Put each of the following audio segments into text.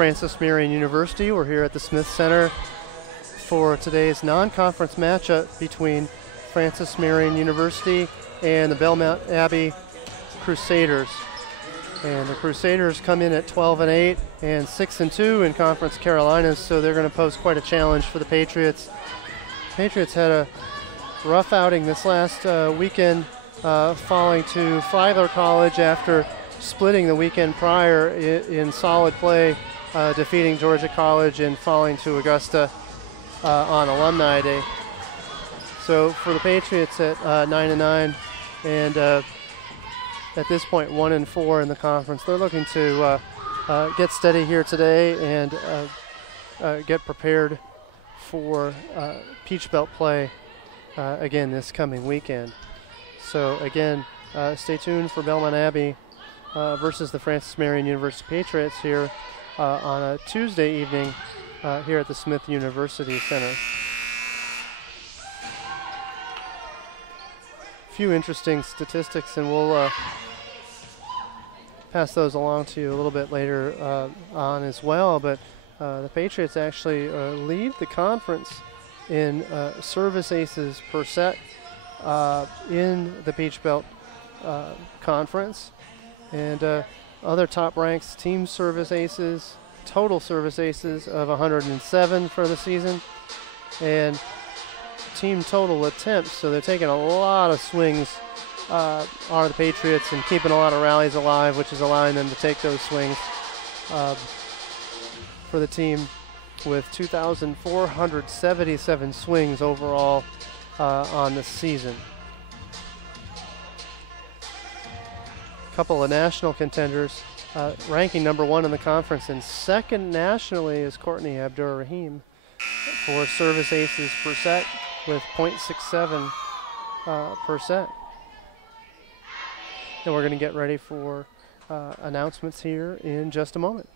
Francis Marion University. We're here at the Smith Center for today's non-conference matchup between Francis Marion University and the Belmont Abbey Crusaders. And the Crusaders come in at 12-8 and 6-2 in Conference Carolinas, so they're going to pose quite a challenge for the Patriots. Patriots had a rough outing this last weekend, falling to Flagler College after splitting the weekend prior in solid play, defeating Georgia College and falling to Augusta on Alumni Day. So for the Patriots at 9-9 and at this point 1-4 in the conference, they're looking to get steady here today and get prepared for Peach Belt play again this coming weekend. So again, stay tuned for Belmont Abbey versus the Francis Marion University Patriots here on a Tuesday evening here at the Smith University Center. A few interesting statistics, and we'll pass those along to you a little bit later on as well, but the Patriots actually lead the conference in service aces per set in the Peach Belt Conference. And other top ranks, team service aces, total service aces of 107 for the season, and team total attempts. So they're taking a lot of swings, are the Patriots, and keeping a lot of rallies alive, which is allowing them to take those swings for the team with 2,477 swings overall on the season. Couple of national contenders, ranking number 1 in the conference and second nationally is Courtney Abdur-Rahim for service aces per set with .67 per set. And we're going to get ready for announcements here in just a moment.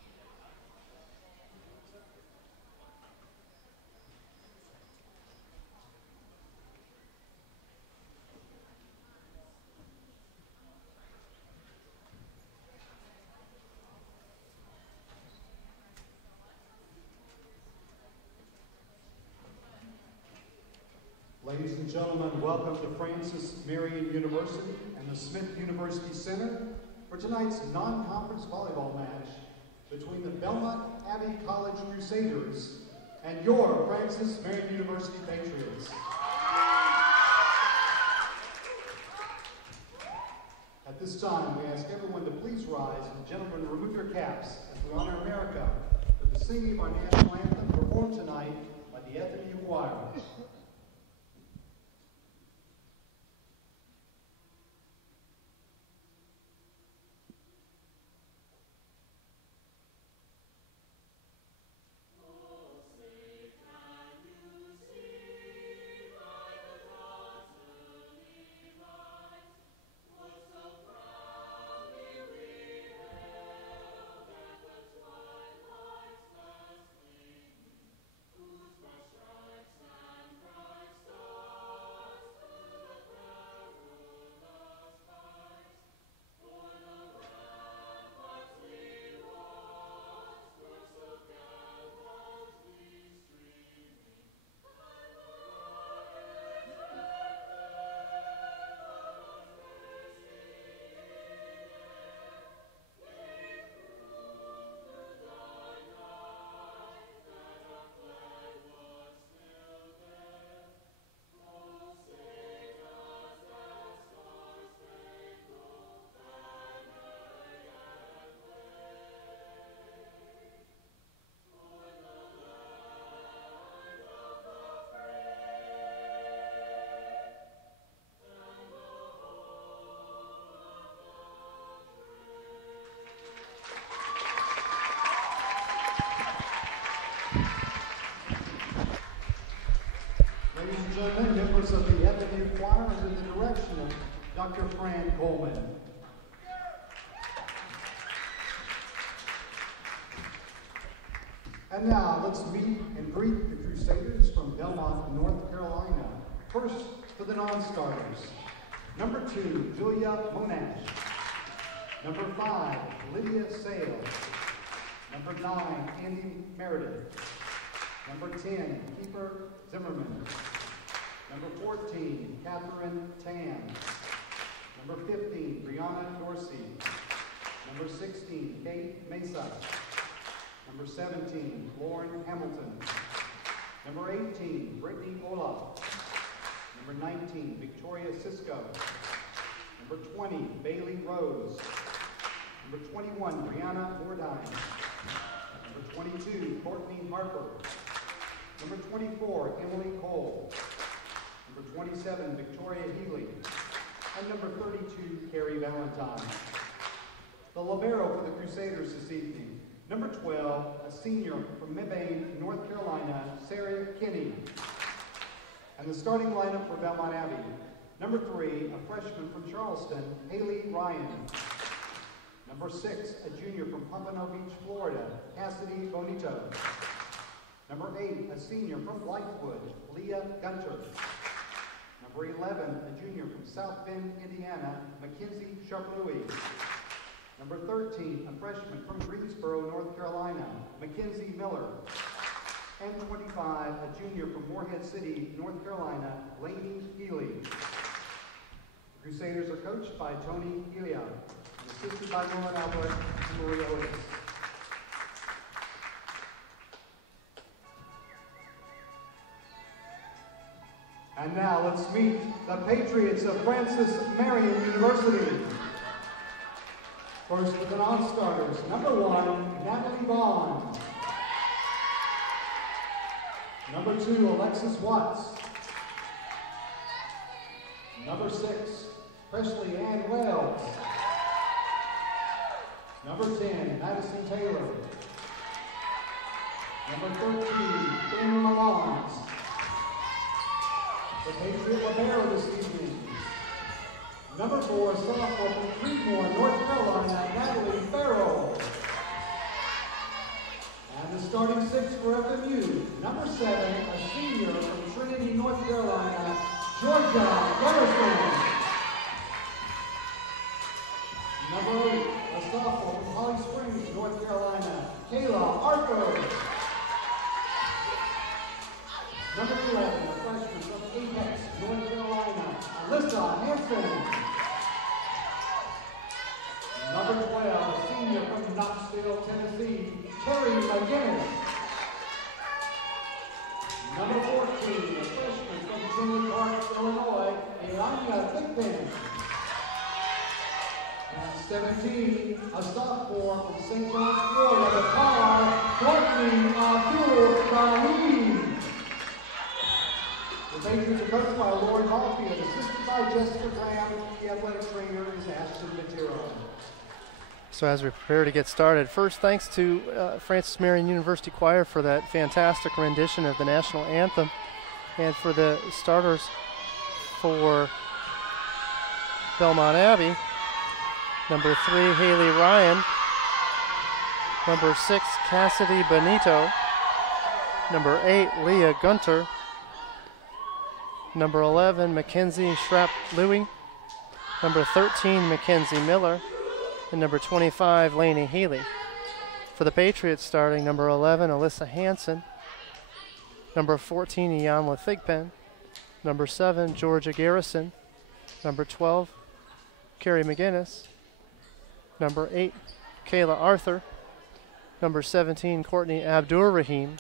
Ladies and gentlemen, welcome to Francis Marion University and the Smith University Center for tonight's non-conference volleyball match between the Belmont Abbey College Crusaders and your Francis Marion University Patriots. At this time, we ask everyone to please rise and gentlemen remove their caps as we honor America with the singing of our national anthem performed tonight by the FMU Choir. Ladies and gentlemen, members of the FMU Choir under the direction of Dr. Fran Coleman. And now, let's meet and greet the Crusaders from Belmont, North Carolina. First, for the non-starters. Number 2, Julia Monash. Number 5, Lydia Sales. Number 9, Andy Meredith. Number 10, Keeper Zimmerman. Number 14, Catherine Tan. Number 15, Brianna Dorsey. Number 16, Kate Mesa. Number 17, Lauren Hamilton. Number 18, Brittany Olaf. Number 19, Victoria Cisco. Number 20, Bailey Rose. Number 21, Brianna Mordine. Number 22, Courtney Harper. Number 24, Emily Cole. Number 27, Victoria Healy. And number 32, Carrie Valentine. The libero for the Crusaders this evening. Number 12, a senior from Mebane, North Carolina, Sarah Kinney. And the starting lineup for Belmont Abbey. Number 3, a freshman from Charleston, Haley Ryan. Number 6, a junior from Pompano Beach, Florida, Cassidy Bonito. Number 8, a senior from Blythewood, Leah Gunter. Number 11, a junior from South Bend, Indiana, Mackenzie Sharp-Louis. Number 13, a freshman from Greensboro, North Carolina, Mackenzie Miller. And 25, a junior from Morehead City, North Carolina, Lainey Healy. The Crusaders are coached by Tony Helia and assisted by Nolan Albert and Maria Otis. And now let's meet the Patriots of Francis Marion University. First with the non-starters, number 1, Natalie Vaughn. Number 2, Alexis Watts. Number 6, Presley Ann Wells. Number 10, Madison Taylor. Number 13, Daniel Malons. The Patriot libero this evening. Number 4, sophomore from Creedmoor, North Carolina, Natalie Farrell. And the starting 6 for FMU. Number 7, a senior from Trinity, North Carolina, Georgia Garrison. Number 8, a sophomore from Holly Springs, North Carolina, Kayla Arthur. Number 11, a freshman from Apex, North Carolina, Alyssa Hanson. Number 12, a senior from Knoxville, Tennessee, Terry McGinnis. Number 14, a freshman from Tinley Park, Illinois, Elania Thigpen. And 17, a sophomore from St. John's, Florida, Dakar, Courtney Abdul-Rahim. The Patriots are coached by Lauren Caulfield, assisted by Jessica Graham. The athletic trainer is Ashton Matero. So as we prepare to get started, first thanks to Francis Marion University Choir for that fantastic rendition of the national anthem, and for the starters for Belmont Abbey. Number 3, Haley Ryan. Number 6, Cassidy Bonito. Number 8, Leah Gunter. Number 11, Mackenzie Schrapp-Louis. Number 13, Mackenzie Miller. And number 25, Lainey Healy. For the Patriots starting, number 11, Alyssa Hanson. Number 14, Iyanla Thigpen. Number 7, Georgia Garrison. Number 12, Carrie McGinnis. Number 8, Kayla Arthur. Number 17, Courtney Abdur-Rahim.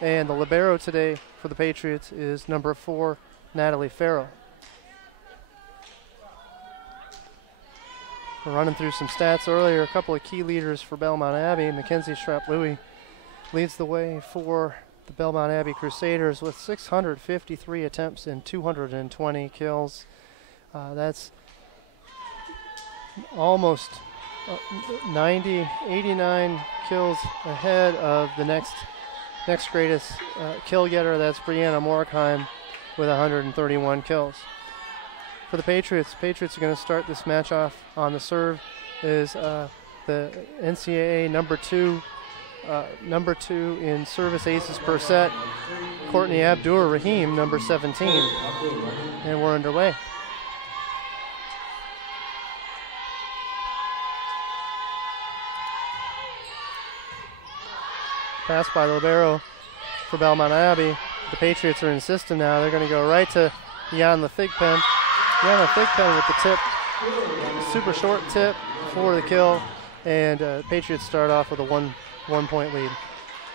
And the libero today for the Patriots is number 4, Natalie Farrell. We're running through some stats earlier. A couple of key leaders for Belmont Abbey. Mackenzie Schrapp-Louis leads the way for the Belmont Abbey Crusaders with 653 attempts and 220 kills. That's almost 89 kills ahead of the next greatest kill getter. That's Brianna Morkheim with 131 kills. For the Patriots are going to start this match off on the serve is the NCAA number two in service aces per set, Courtney Abdur-Rahim, number 17. And we're underway. Pass by the libero for Belmont Abbey. The Patriots are in system now. They're going to go right to Jan Thigpen. Jan Thigpen with the tip. Super short tip for the kill. And Patriots start off with a one-point lead.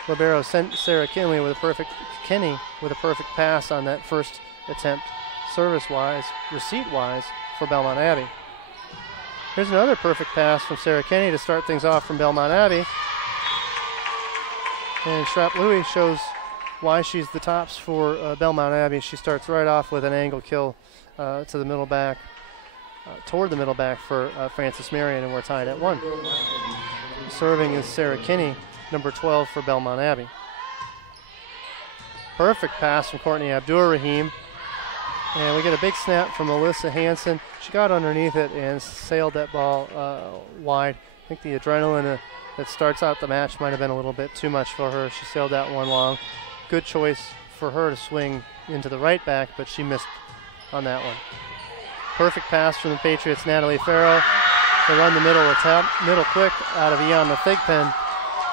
Libero sent Sarah Kenny with a perfect pass on that first attempt, service-wise, receipt-wise, for Belmont Abbey. Here's another perfect pass from Sarah Kenny to start things off from Belmont Abbey. And Shrap Louie shows why she's the tops for Belmont Abbey. She starts right off with an angle kill to the middle back, toward the middle back for Francis Marion, and we're tied at 1. Serving is Sarah Kinney, number 12 for Belmont Abbey. Perfect pass from Courtney Abdur-Rahim. And we get a big snap from Alyssa Hansen. She got underneath it and sailed that ball wide. I think the adrenaline that starts out the match might have been a little bit too much for her. She sailed that one long. Good choice for her to swing into the right back, but she missed on that one. Perfect pass from the Patriots, Natalie Farrow. They run the middle quick out of Iana Thigpen.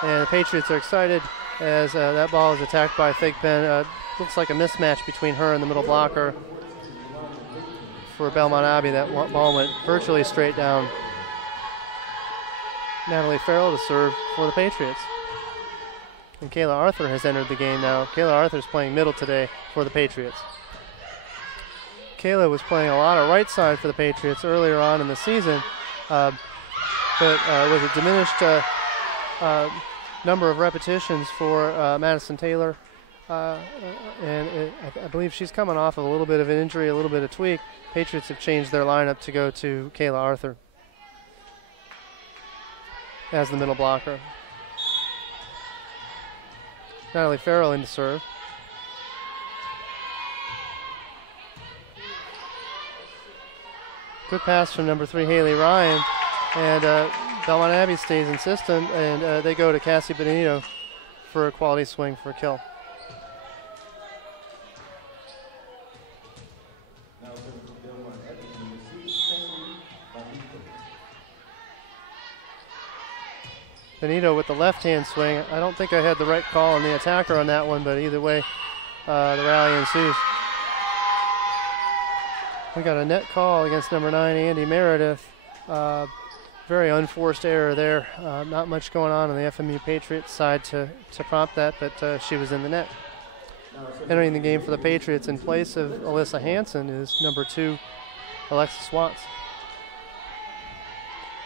And the Patriots are excited as that ball is attacked by Thigpen. Looks like a mismatch between her and the middle blocker for Belmont Abbey. That ball went virtually straight down. Natalie Farrell to serve for the Patriots. And Kayla Arthur has entered the game now. Kayla Arthur's playing middle today for the Patriots. Kayla was playing a lot of right side for the Patriots earlier on in the season, but with a diminished number of repetitions for Madison Taylor. And I believe she's coming off of a little bit of an injury, a little bit of tweak. Patriots have changed their lineup to go to Kayla Arthur as the middle blocker. Natalie Farrell in to serve. Good pass from number 3, Haley Ryan. And Belmont Abbey stays in system, and they go to Cassie Benito for a quality swing for a kill. Benito with the left-hand swing. I don't think I had the right call on the attacker on that one, but either way, the rally ensues. We got a net call against number 9, Andy Meredith. Very unforced error there. Not much going on the FMU Patriots side to prompt that, but she was in the net. Entering the game for the Patriots in place of Alyssa Hansen is number 2, Alexis Watts.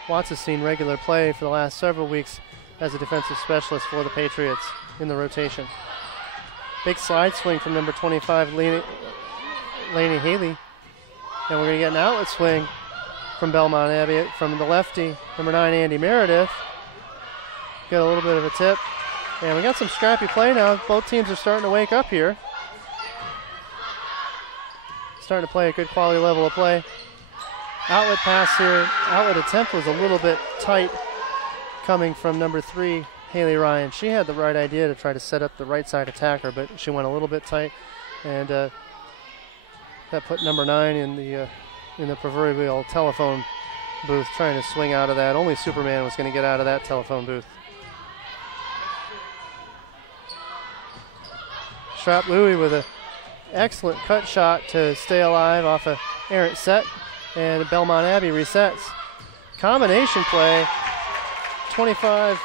Watts has seen regular play for the last several weeks as a defensive specialist for the Patriots in the rotation. Big slide swing from number 25, Lainey Haley. And we're going to get an outlet swing from Belmont Abbey from the lefty, number 9, Andy Meredith. Get a little bit of a tip. And we got some scrappy play now. Both teams are starting to wake up here. Starting to play a good quality level of play. Outlet pass here. Outlet attempt was a little bit tight coming from number 3, Haley Ryan. She had the right idea to try to set up the right side attacker, but she went a little bit tight, and that put number 9 in the proverbial telephone booth trying to swing out of that. Only Superman was going to get out of that telephone booth. Shrap Louie with an excellent cut shot to stay alive off a errant set. And Belmont Abbey resets. Combination play. 25,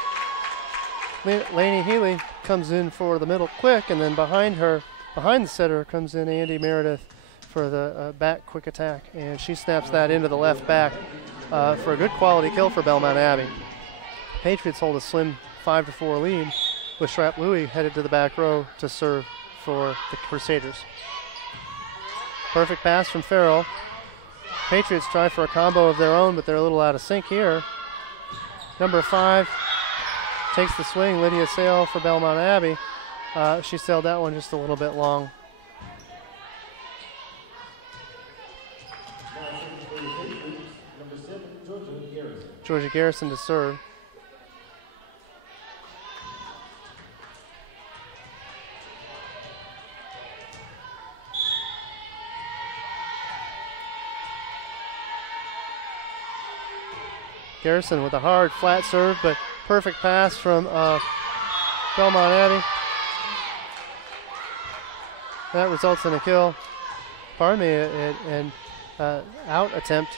Lainey Healy comes in for the middle quick, and then behind her, behind the setter, comes in Andy Meredith for the back quick attack. And she snaps that into the left back for a good quality kill for Belmont Abbey. Patriots hold a slim 5-4 lead with Shrap Louie headed to the back row to serve for the Crusaders. Perfect pass from Farrell. Patriots try for a combo of their own, but they're a little out of sync here. Number 5 takes the swing, Lydia Sale for Belmont Abbey. She sailed that one just a little bit long. Georgia Garrison to serve. Garrison with a hard flat serve, but perfect pass from Belmont Abbey. That results in a kill. Pardon me, an out attempt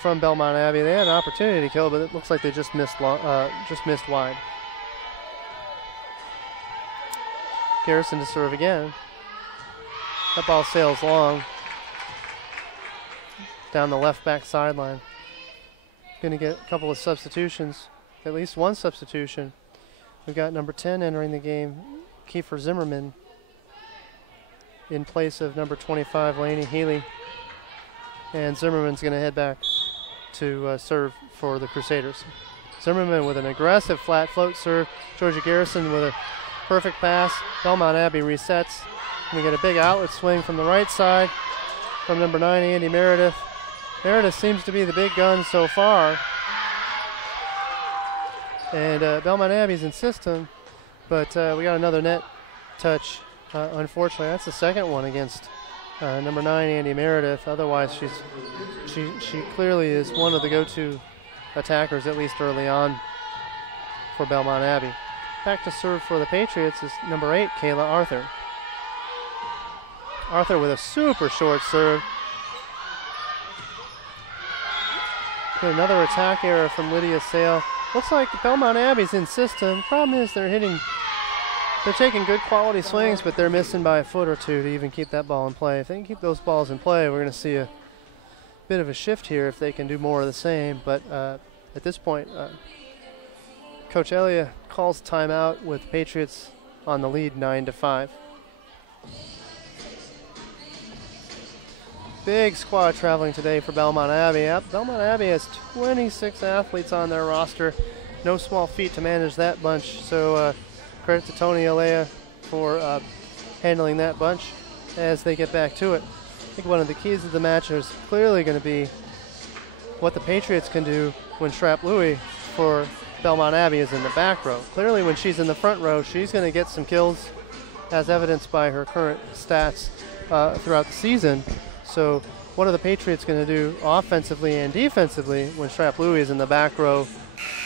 from Belmont Abbey. They had an opportunity to kill, but it looks like they just missed wide. Garrison to serve again. That ball sails long down the left back sideline. Going to get a couple of substitutions, at least one substitution. We've got number 10 entering the game, Kiefer Zimmerman, in place of number 25, Laney Healy. And Zimmerman's going to head back to serve for the Crusaders. Zimmerman with an aggressive flat float serve. Georgia Garrison with a perfect pass. Belmont Abbey resets. We get a big outlet swing from the right side from number 9, Andy Meredith. Meredith seems to be the big gun so far. And Belmont Abbey's in system, but we got another net touch. Unfortunately, that's the second one against number 9, Andy Meredith. Otherwise, she clearly is one of the go-to attackers, at least early on, for Belmont Abbey. Back to serve for the Patriots is number 8, Kayla Arthur. Arthur with a super short serve. Another attack error from Lydia Sale. Looks like Belmont Abbey's in system. Problem is they're taking good quality swings, but they're missing by a foot or two to even keep that ball in play. If they can keep those balls in play, we're going to see a bit of a shift here if they can do more of the same. But at this point, Coach Elia calls timeout with Patriots on the lead 9-5. Big squad traveling today for Belmont Abbey. Belmont Abbey has 26 athletes on their roster. No small feat to manage that bunch. So credit to Tony Alea for handling that bunch as they get back to it. I think one of the keys of the match is clearly going to be what the Patriots can do when Shrap Louie for Belmont Abbey is in the back row. Clearly when she's in the front row, she's going to get some kills, as evidenced by her current stats throughout the season. So what are the Patriots going to do offensively and defensively when Shrap Louie is in the back row,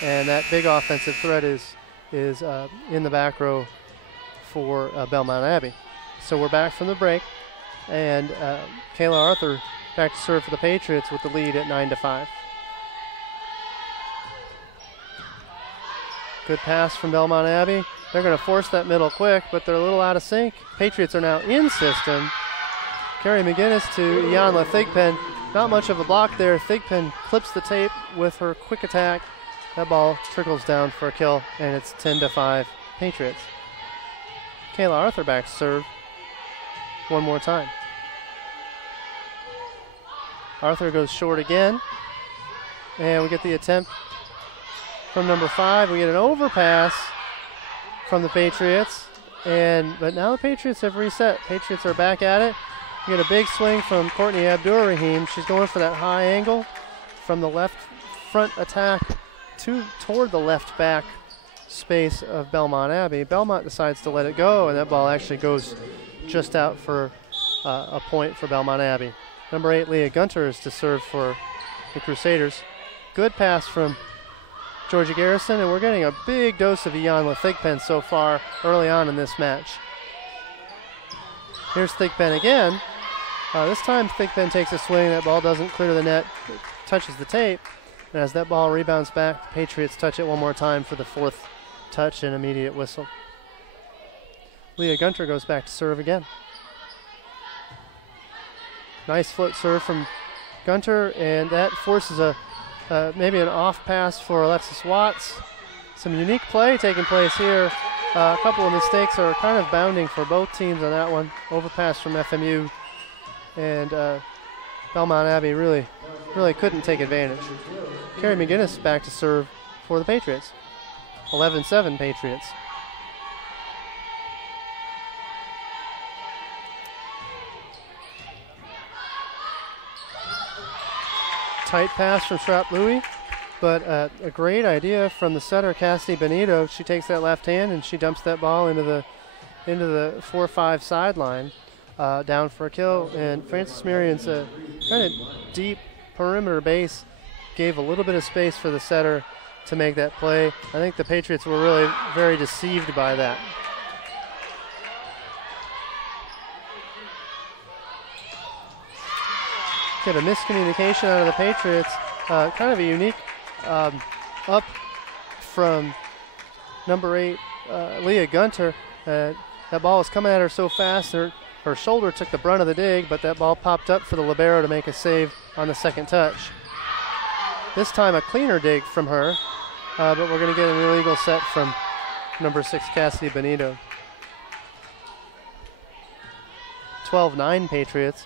and that big offensive threat is in the back row for Belmont Abbey. So we're back from the break, and Kayla Arthur back to serve for the Patriots with the lead at 9-5. Good pass from Belmont Abbey. They're going to force that middle quick, but they're a little out of sync. Patriots are now in system. Carrie McGinnis to Ianla Thigpen. Not much of a block there. Thigpen clips the tape with her quick attack. That ball trickles down for a kill, and it's 10-5 Patriots. Kayla Arthur back to serve one more time. Arthur goes short again, and we get the attempt from number 5. We get an overpass from the Patriots, but now the Patriots have reset. Patriots are back at it. We get a big swing from Courtney Abdur-Rahim. She's going for that high angle from the left front attack toward the left back space of Belmont Abbey. Belmont decides to let it go, and that ball actually goes just out for a point for Belmont Abbey. Number 8, Leah Gunter, is to serve for the Crusaders. Good pass from Georgia Garrison, and we're getting a big dose of Ianla Thigpen so far early on in this match. Here's Thigpen again. This time Thigpen takes a swing. That ball doesn't clear the net. It touches the tape. And as that ball rebounds back, the Patriots touch it one more time for the 4th touch and immediate whistle. Leah Gunter goes back to serve again. Nice float serve from Gunter, and that forces maybe an off pass for Alexis Watts. Some unique play taking place here. A couple of mistakes are kind of bounding for both teams on that one. Overpass from FMU, and Belmont Abbey really couldn't take advantage. Carrie McGinnis back to serve for the Patriots. 11-7 Patriots. Tight pass from Shrap Louie, but a great idea from the setter, Cassidy Benito. She takes that left hand and she dumps that ball into the 4-5 sideline, down for a kill. And Francis Marion's kind of deep perimeter base gave a little bit of space for the setter to make that play. I think the Patriots were really very deceived by that. Get a miscommunication out of the Patriots. Kind of a unique up from number 8, Leah Gunter. That ball was coming at her so fast, her shoulder took the brunt of the dig, but that ball popped up for the libero to make a save on the second touch. This time a cleaner dig from her, but we're going to get an illegal set from number 6, Cassidy Benito. 12-9 Patriots,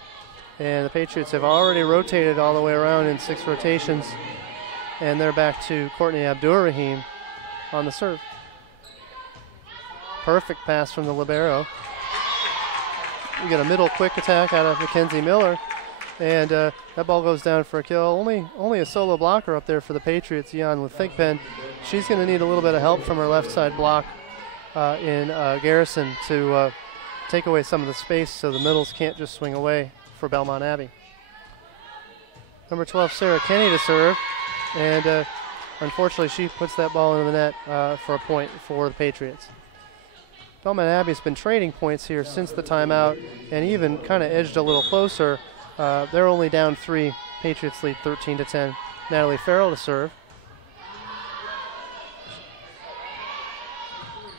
and the Patriots have already rotated all the way around in 6 rotations, and they're back to Courtney Abdur-Rahim on the serve. Perfect pass from the libero. We get a middle quick attack out of Mackenzie Miller, and that ball goes down for a kill. Only a solo blocker up there for the Patriots, Jan with Thigpen. She's going to need a little bit of help from her left side block in Garrison to take away some of the space so the middles can't just swing away for Belmont Abbey. Number 12, Sarah Kenny to serve, and unfortunately she puts that ball into the net for a point for the Patriots. Belmont Abbey's been trading points here since the timeout and even kind of edged a little closer. They're only down 3. Patriots lead 13-10. Natalie Farrell to serve.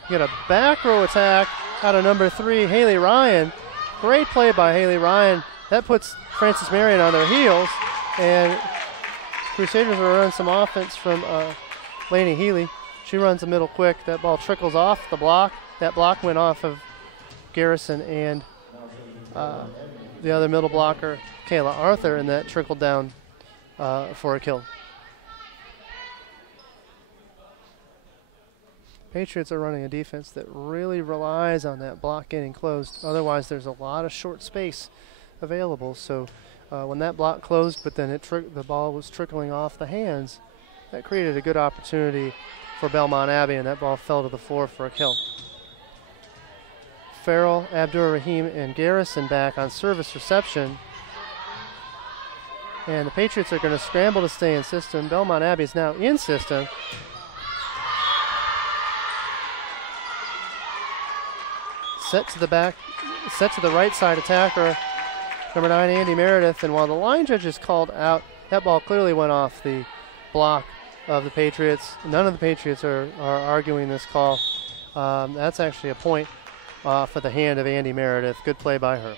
Get a back row attack out of number 3, Haley Ryan. Great play by Haley Ryan. That puts Francis Marion on their heels, and Crusaders will run some offense from Lainey Healy. She runs a middle quick. That ball trickles off the block. That block went off of Garrison and the other middle blocker, Kayla Arthur, and that trickled down for a kill. Patriots are running a defense that really relies on that block getting closed. Otherwise, there's a lot of short space available. So when that block closed, but then the ball was trickling off the hands, that created a good opportunity for Belmont Abbey, and that ball fell to the floor for a kill. Farrell, Abdur-Rahim, and Garrison back on service reception. And the Patriots are going to scramble to stay in system. Belmont Abbey is now in system. Set to the right side attacker, number 9, Andy Meredith. And while the line judge is called out, that ball clearly went off the block of the Patriots. None of the Patriots are arguing this call. That's actually a point for the hand of Andy Meredith. Good play by her.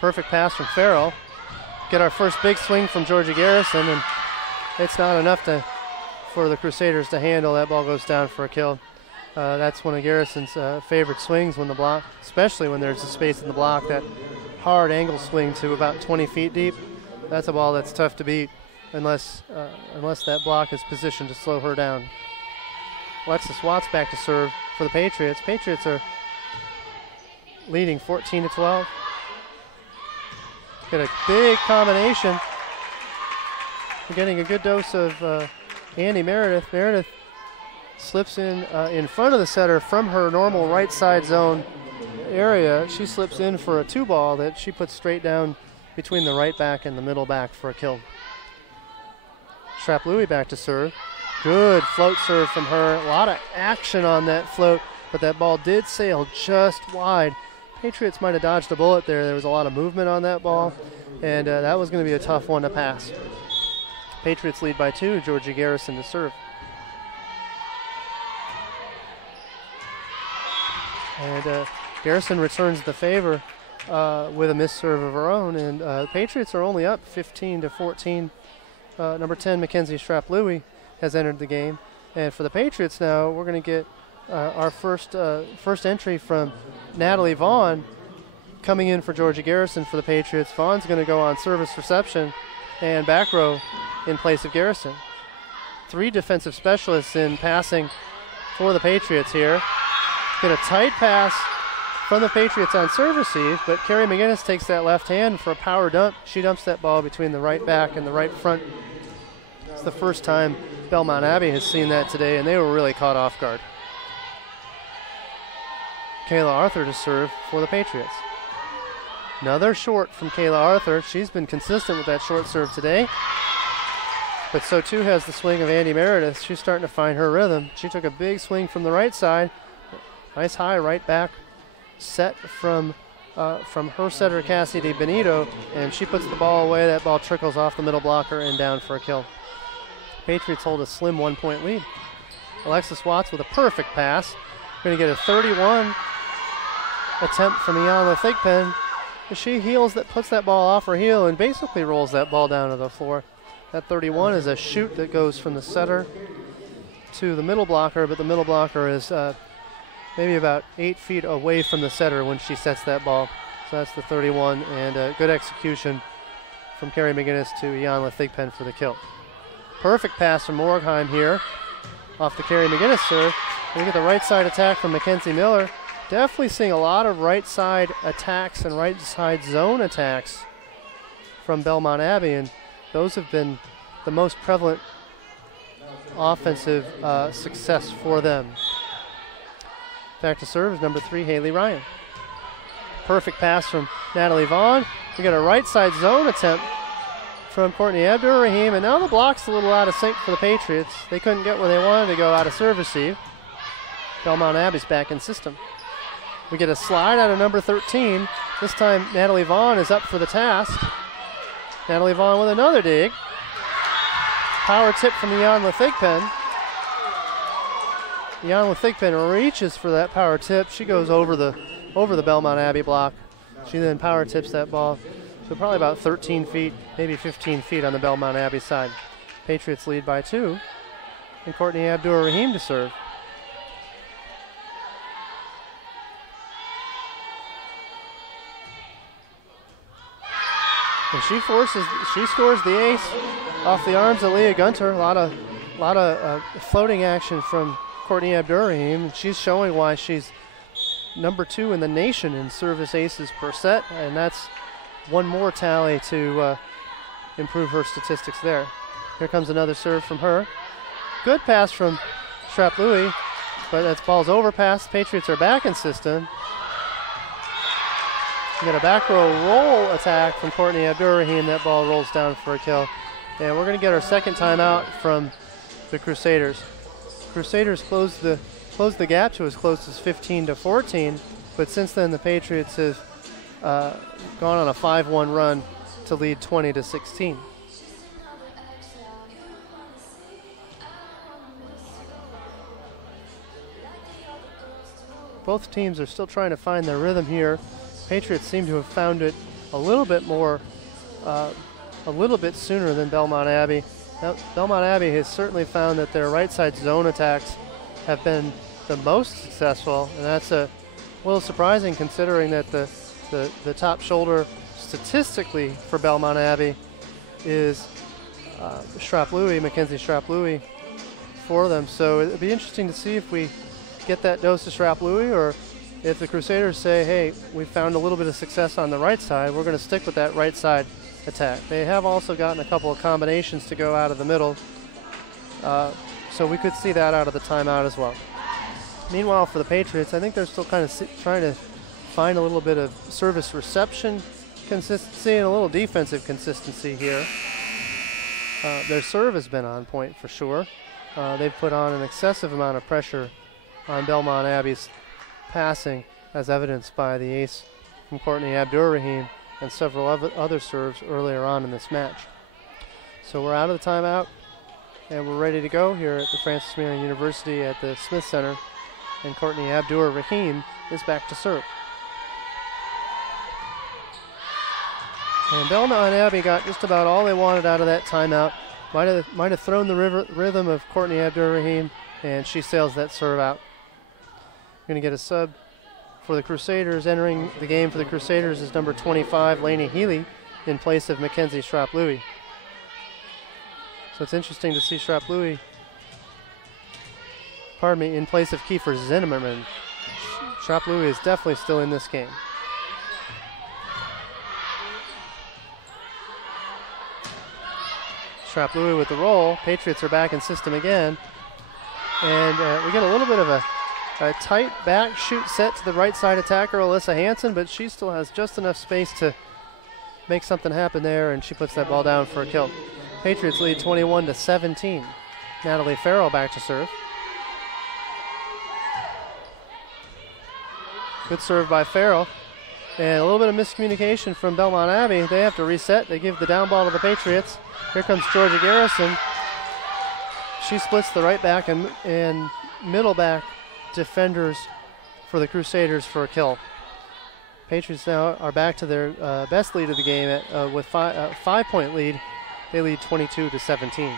Perfect pass from Farrell. Get our first big swing from Georgia Garrison, and it's not enough for the Crusaders to handle. That ball goes down for a kill. That's one of Garrison's favorite swings when the block, especially when there's a space in the block, that hard angle swing to about 20 feet deep. That's a ball that's tough to beat unless that block is positioned to slow her down. Alexis Watts back to serve for the Patriots. Patriots are leading 14-12. Get a big combination. We're getting a good dose of Andy Meredith. Meredith slips in front of the setter from her normal right side zone area. She slips in for a 2-ball that she puts straight down between the right back and the middle back for a kill. Schrapp-Louis back to serve. Good float serve from her. A lot of action on that float, but that ball did sail just wide. Patriots might have dodged a bullet there. There was a lot of movement on that ball, and that was going to be a tough one to pass. Patriots lead by 2. Georgia Garrison to serve. And Garrison returns the favor with a missed serve of her own, and the Patriots are only up 15-14. Number 10, Mackenzie Schrapp-Louis, has entered the game. And for the Patriots now, we're going to get our first entry from Natalie Vaughn coming in for Georgia Garrison for the Patriots. Vaughn's going to go on service reception and back row in place of Garrison. 3 defensive specialists in passing for the Patriots here. Get a tight pass from the Patriots on serve receive, but Carrie McGinnis takes that left hand for a power dump. She dumps that ball between the right back and the right front. It's the first time Belmont Abbey has seen that today, and they were really caught off guard. Kayla Arthur to serve for the Patriots. Another short from Kayla Arthur. She's been consistent with that short serve today. but so too has the swing of Andy Meredith. She's starting to find her rhythm. She took a big swing from the right side. Nice high right back set from her setter Cassidy Benito, and she puts the ball away. That ball trickles off the middle blocker and down for a kill. Patriots hold a slim 1-point lead. Alexis Watts with a perfect pass. Going to get a 31 attempt from Iyanla Thigpen. She puts that ball off her heel and basically rolls that ball down to the floor. That 31 is a shoot that goes from the setter to the middle blocker, but the middle blocker is maybe about 8 feet away from the setter when she sets that ball. So that's the 31, and a good execution from Carrie McGinnis to Iyanla Thigpen for the kill. Perfect pass from Morgheim here off the Carrie McGinnis serve. We get the right side attack from Mackenzie Miller. Definitely seeing a lot of right side attacks and right side zone attacks from Belmont Abbey, and those have been the most prevalent offensive success for them. Back to serve is number 3, Haley Ryan. Perfect pass from Natalie Vaughn. We got a right side zone attempt from Courtney Abdur-Rahim, and now the block's a little out of sync for the Patriots. They couldn't get where they wanted to go out of serve receive. Belmont Abbey's back in system. We get a slide out of number 13. This time Natalie Vaughn is up for the task. Natalie Vaughn with another dig. Power tip from Iyanla Thigpen. Iyanla Thigpen reaches for that power tip. She goes over the Belmont Abbey block. She then power tips that ball. So probably about 13 feet, maybe 15 feet on the Belmont Abbey side. Patriots lead by 2. And Courtney Abdur-Rahim to serve. And she scores the ace off the arms of Leah Gunter. A lot of floating action from Courtney Abdur-Rahim. She's showing why she's number 2 in the nation in service aces per set, and that's one more tally to improve her statistics there. Here comes another serve from her. Good pass from Shrap-Louis, but that ball's overpassed. Patriots are back in system. We got a back row roll attack from Courtney Abdur-Rahim. That ball rolls down for a kill. And we're going to get our second timeout from the Crusaders. Crusaders closed the gap to as close as 15-14, but since then the Patriots have gone on a 5-1 run to lead 20-16. Both teams are still trying to find their rhythm here. Patriots seem to have found it a little bit sooner than Belmont Abbey. Now, Belmont Abbey has certainly found that their right side zone attacks have been the most successful, and that's a little surprising considering that the top shoulder statistically for Belmont Abbey is Shrap-Louis, Mackenzie Shrap-Louis for them. So it'd be interesting to see if we get that dose of Shrap-Louis, or if the Crusaders say, hey, we found a little bit of success on the right side, we're going to stick with that right side attack. They have also gotten a couple of combinations to go out of the middle, so we could see that out of the timeout as well. Meanwhile, for the Patriots, I think they're still kind of trying to find a little bit of service reception consistency and a little defensive consistency here. Their serve has been on point for sure. They've put on an excessive amount of pressure on Belmont Abbey's passing, as evidenced by the ace from Courtney Abdur-Rahim and several other serves earlier on in this match. So we're out of the timeout, and we're ready to go here at the Francis Marion University at the Smith Center, and Courtney Abdur-Rahim is back to serve. And Belmont Abbey got just about all they wanted out of that timeout. Might have thrown the rhythm of Courtney Abdur-Rahim, and she sails that serve out. We're going to get a sub for the Crusaders. Entering the game for the Crusaders is number 25, Lainey Healy, in place of Mackenzie Shrap-Louis. So it's interesting to see Shrap-Louis, in place of Kiefer Zimmerman. Shrap-Louis is definitely still in this game. Shrap-Louis with the roll. Patriots are back in system again. And we get a little bit of a tight back shoot set to the right side attacker, Alyssa Hansen, but she still has just enough space to make something happen there, and she puts that ball down for a kill. Patriots lead 21-17. Natalie Farrell back to serve. Good serve by Farrell. And a little bit of miscommunication from Belmont Abbey. They have to reset. They give the down ball to the Patriots. Here comes Georgia Garrison. She splits the right back and middle back defenders for the Crusaders for a kill. Patriots now are back to their best lead of the game with 5-point lead. They lead 22-17.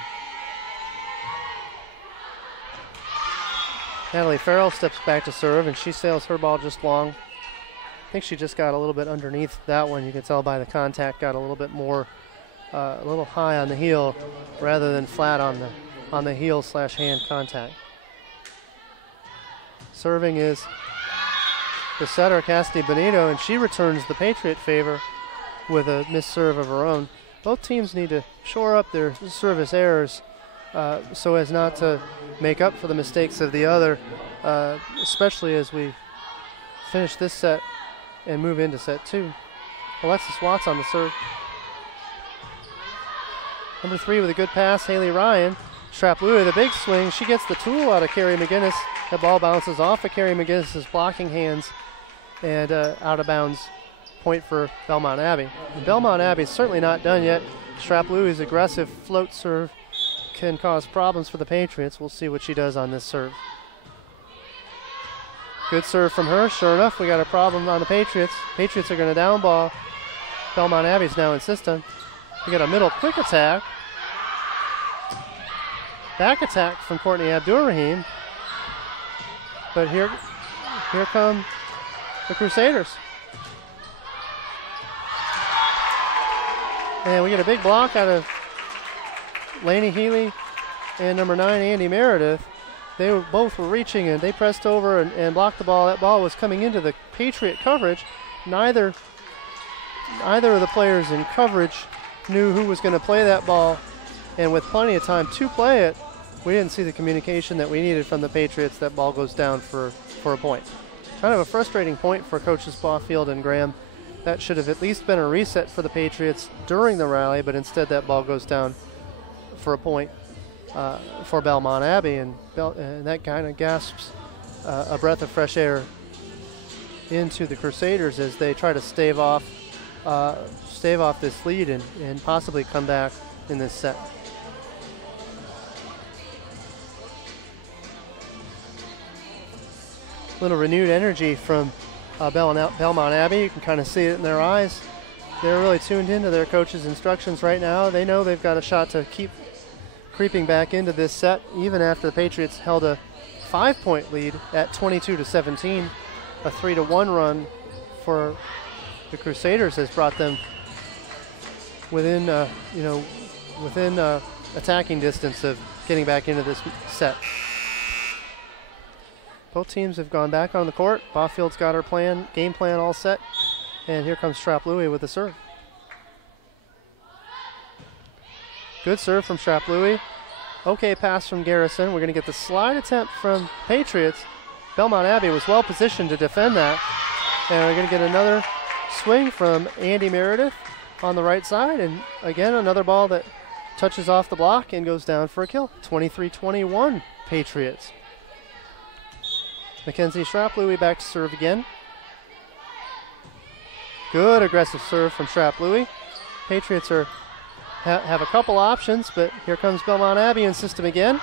Natalie Farrell steps back to serve, and she sails her ball just long. I think she just got a little bit underneath that one. You can tell by the contact, got a little bit more, a little high on the heel rather than flat on the heel/hand contact. Serving is the setter, Cassidy Benito, and she returns the Patriot favor with a missed serve of her own. Both teams need to shore up their service errors so as not to make up for the mistakes of the other, especially as we finish this set and move into set 2. Alexis Watts on the serve. Number 3 with a good pass, Haley Ryan. Strap-Louis with a big swing. She gets the tool out of Carrie McGinnis. The ball bounces off of Carrie McGinnis' blocking hands and out of bounds. Point for Belmont Abbey. And Belmont Abbey is certainly not done yet. Strap-Louis' aggressive float serve can cause problems for the Patriots. We'll see what she does on this serve. Good serve from her. Sure enough, we got a problem on the Patriots. Patriots are going to down ball. Belmont Abbey's now in system. We got a middle quick attack. Back attack from Courtney Abdurrahim. But here come the Crusaders. And we get a big block out of Lainey Healy and number 9, Andy Meredith. They both were reaching, and they pressed over and blocked the ball. That ball was coming into the Patriot coverage. Neither of the players in coverage knew who was going to play that ball, and with plenty of time to play it, we didn't see the communication that we needed from the Patriots. That ball goes down for a point. Kind of a frustrating point for coaches Barfield and Graham. That should have at least been a reset for the Patriots during the rally, but instead that ball goes down for a point for Belmont Abbey, and that kind of gasps a breath of fresh air into the Crusaders as they try to stave off this lead and possibly come back in this set. Little renewed energy from Belmont Abbey. You can kind of see it in their eyes. They're really tuned into their coach's instructions right now. They know they've got a shot to keep creeping back into this set, even after the Patriots held a 5-point lead at 22-17. A 3-1 run for the Crusaders has brought them within attacking distance of getting back into this set. Both teams have gone back on the court. Barfield's got her game plan all set. And here comes Strap-Louis with the serve. Good serve from Strap-Louis. Okay pass from Garrison. We're going to get the slide attempt from Patriots. Belmont Abbey was well positioned to defend that. And we're going to get another swing from Andy Meredith on the right side. And again, another ball that touches off the block and goes down for a kill. 23-21 Patriots. Mackenzie Strap-Louis back to serve again. Good aggressive serve from Strap-Louis. Patriots have a couple options, but here comes Belmont Abbey in system again.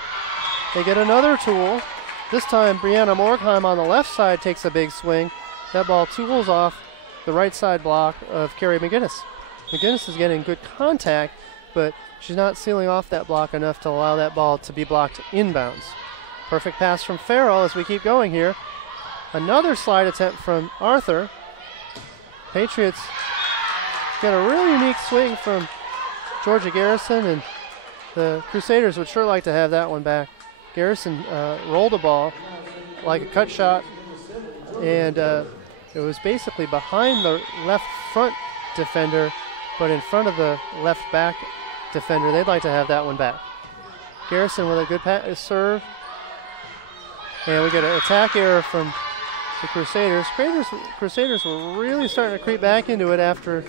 They get another tool. This time Brianna Morgheim on the left side takes a big swing. That ball tools off the right side block of Carrie McGinnis. McGinnis is getting good contact, but she's not sealing off that block enough to allow that ball to be blocked inbounds. Perfect pass from Farrell as we keep going here. Another slide attempt from Arthur. Patriots get a really unique swing from Georgia Garrison, and the Crusaders would sure like to have that one back. Garrison rolled the ball like a cut shot, and it was basically behind the left front defender, but in front of the left back defender. They'd like to have that one back. Garrison with a good serve. And we get an attack error from the Crusaders. Crusaders were really starting to creep back into it after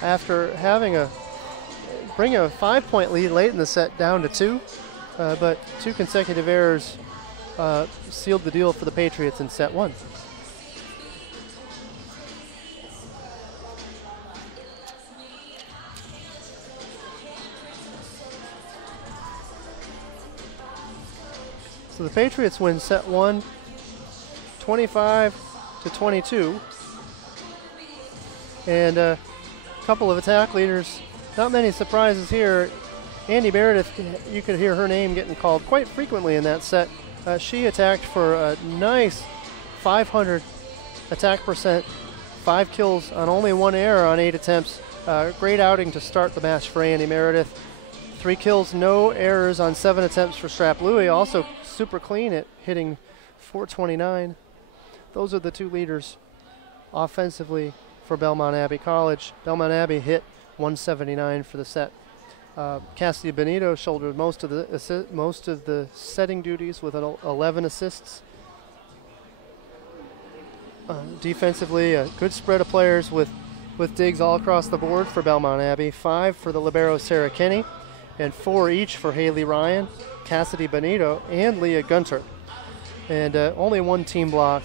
having bring a 5-point lead late in the set down to 2, but 2 consecutive errors sealed the deal for the Patriots in set 1. So the Patriots win set 1, 25-22. And a couple of attack leaders, not many surprises here. Andy Meredith, you could hear her name getting called quite frequently in that set. She attacked for a nice 500 attack percent, 5 kills on only 1 error on 8 attempts. Great outing to start the match for Andy Meredith. 3 kills, no errors on 7 attempts for Strap Louie. Also super clean at hitting 429. Those are the 2 leaders offensively for Belmont Abbey College. Belmont Abbey hit 179 for the set. Cassidy Benito shouldered most of the setting duties with 11 assists. Defensively, a good spread of players with digs all across the board for Belmont Abbey. 5 for the libero Sarah Kinney, and 4 each for Haley Ryan, Cassidy Benito, and Leah Gunter. And only 1 team block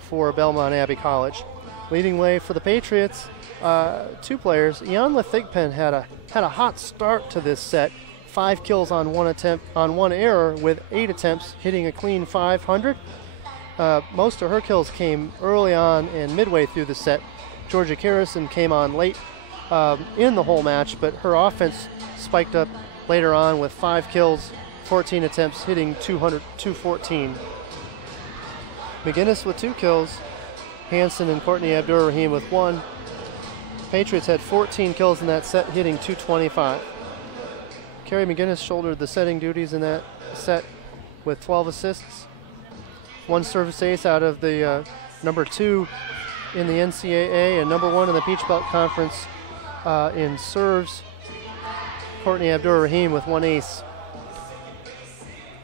for Belmont Abbey College. Leading way for the Patriots, 2 players. Ianla Thigpen had a hot start to this set. 5 kills on 1 attempt, on 1 error with 8 attempts, hitting a clean 500. Most of her kills came early on and midway through the set. Georgia Carrison came on late in the whole match, but her offense spiked up later on with 5 kills, 14 attempts, hitting 214. McGinnis with 2 kills. Hansen and Courtney Abdur-Rahim with 1. Patriots had 14 kills in that set, hitting 225. Carrie McGinnis shouldered the setting duties in that set with 12 assists. 1 service ace out of the number 2 in the NCAA and number 1 in the Peach Belt Conference in serves. Courtney Abdur-Rahim with 1 ace.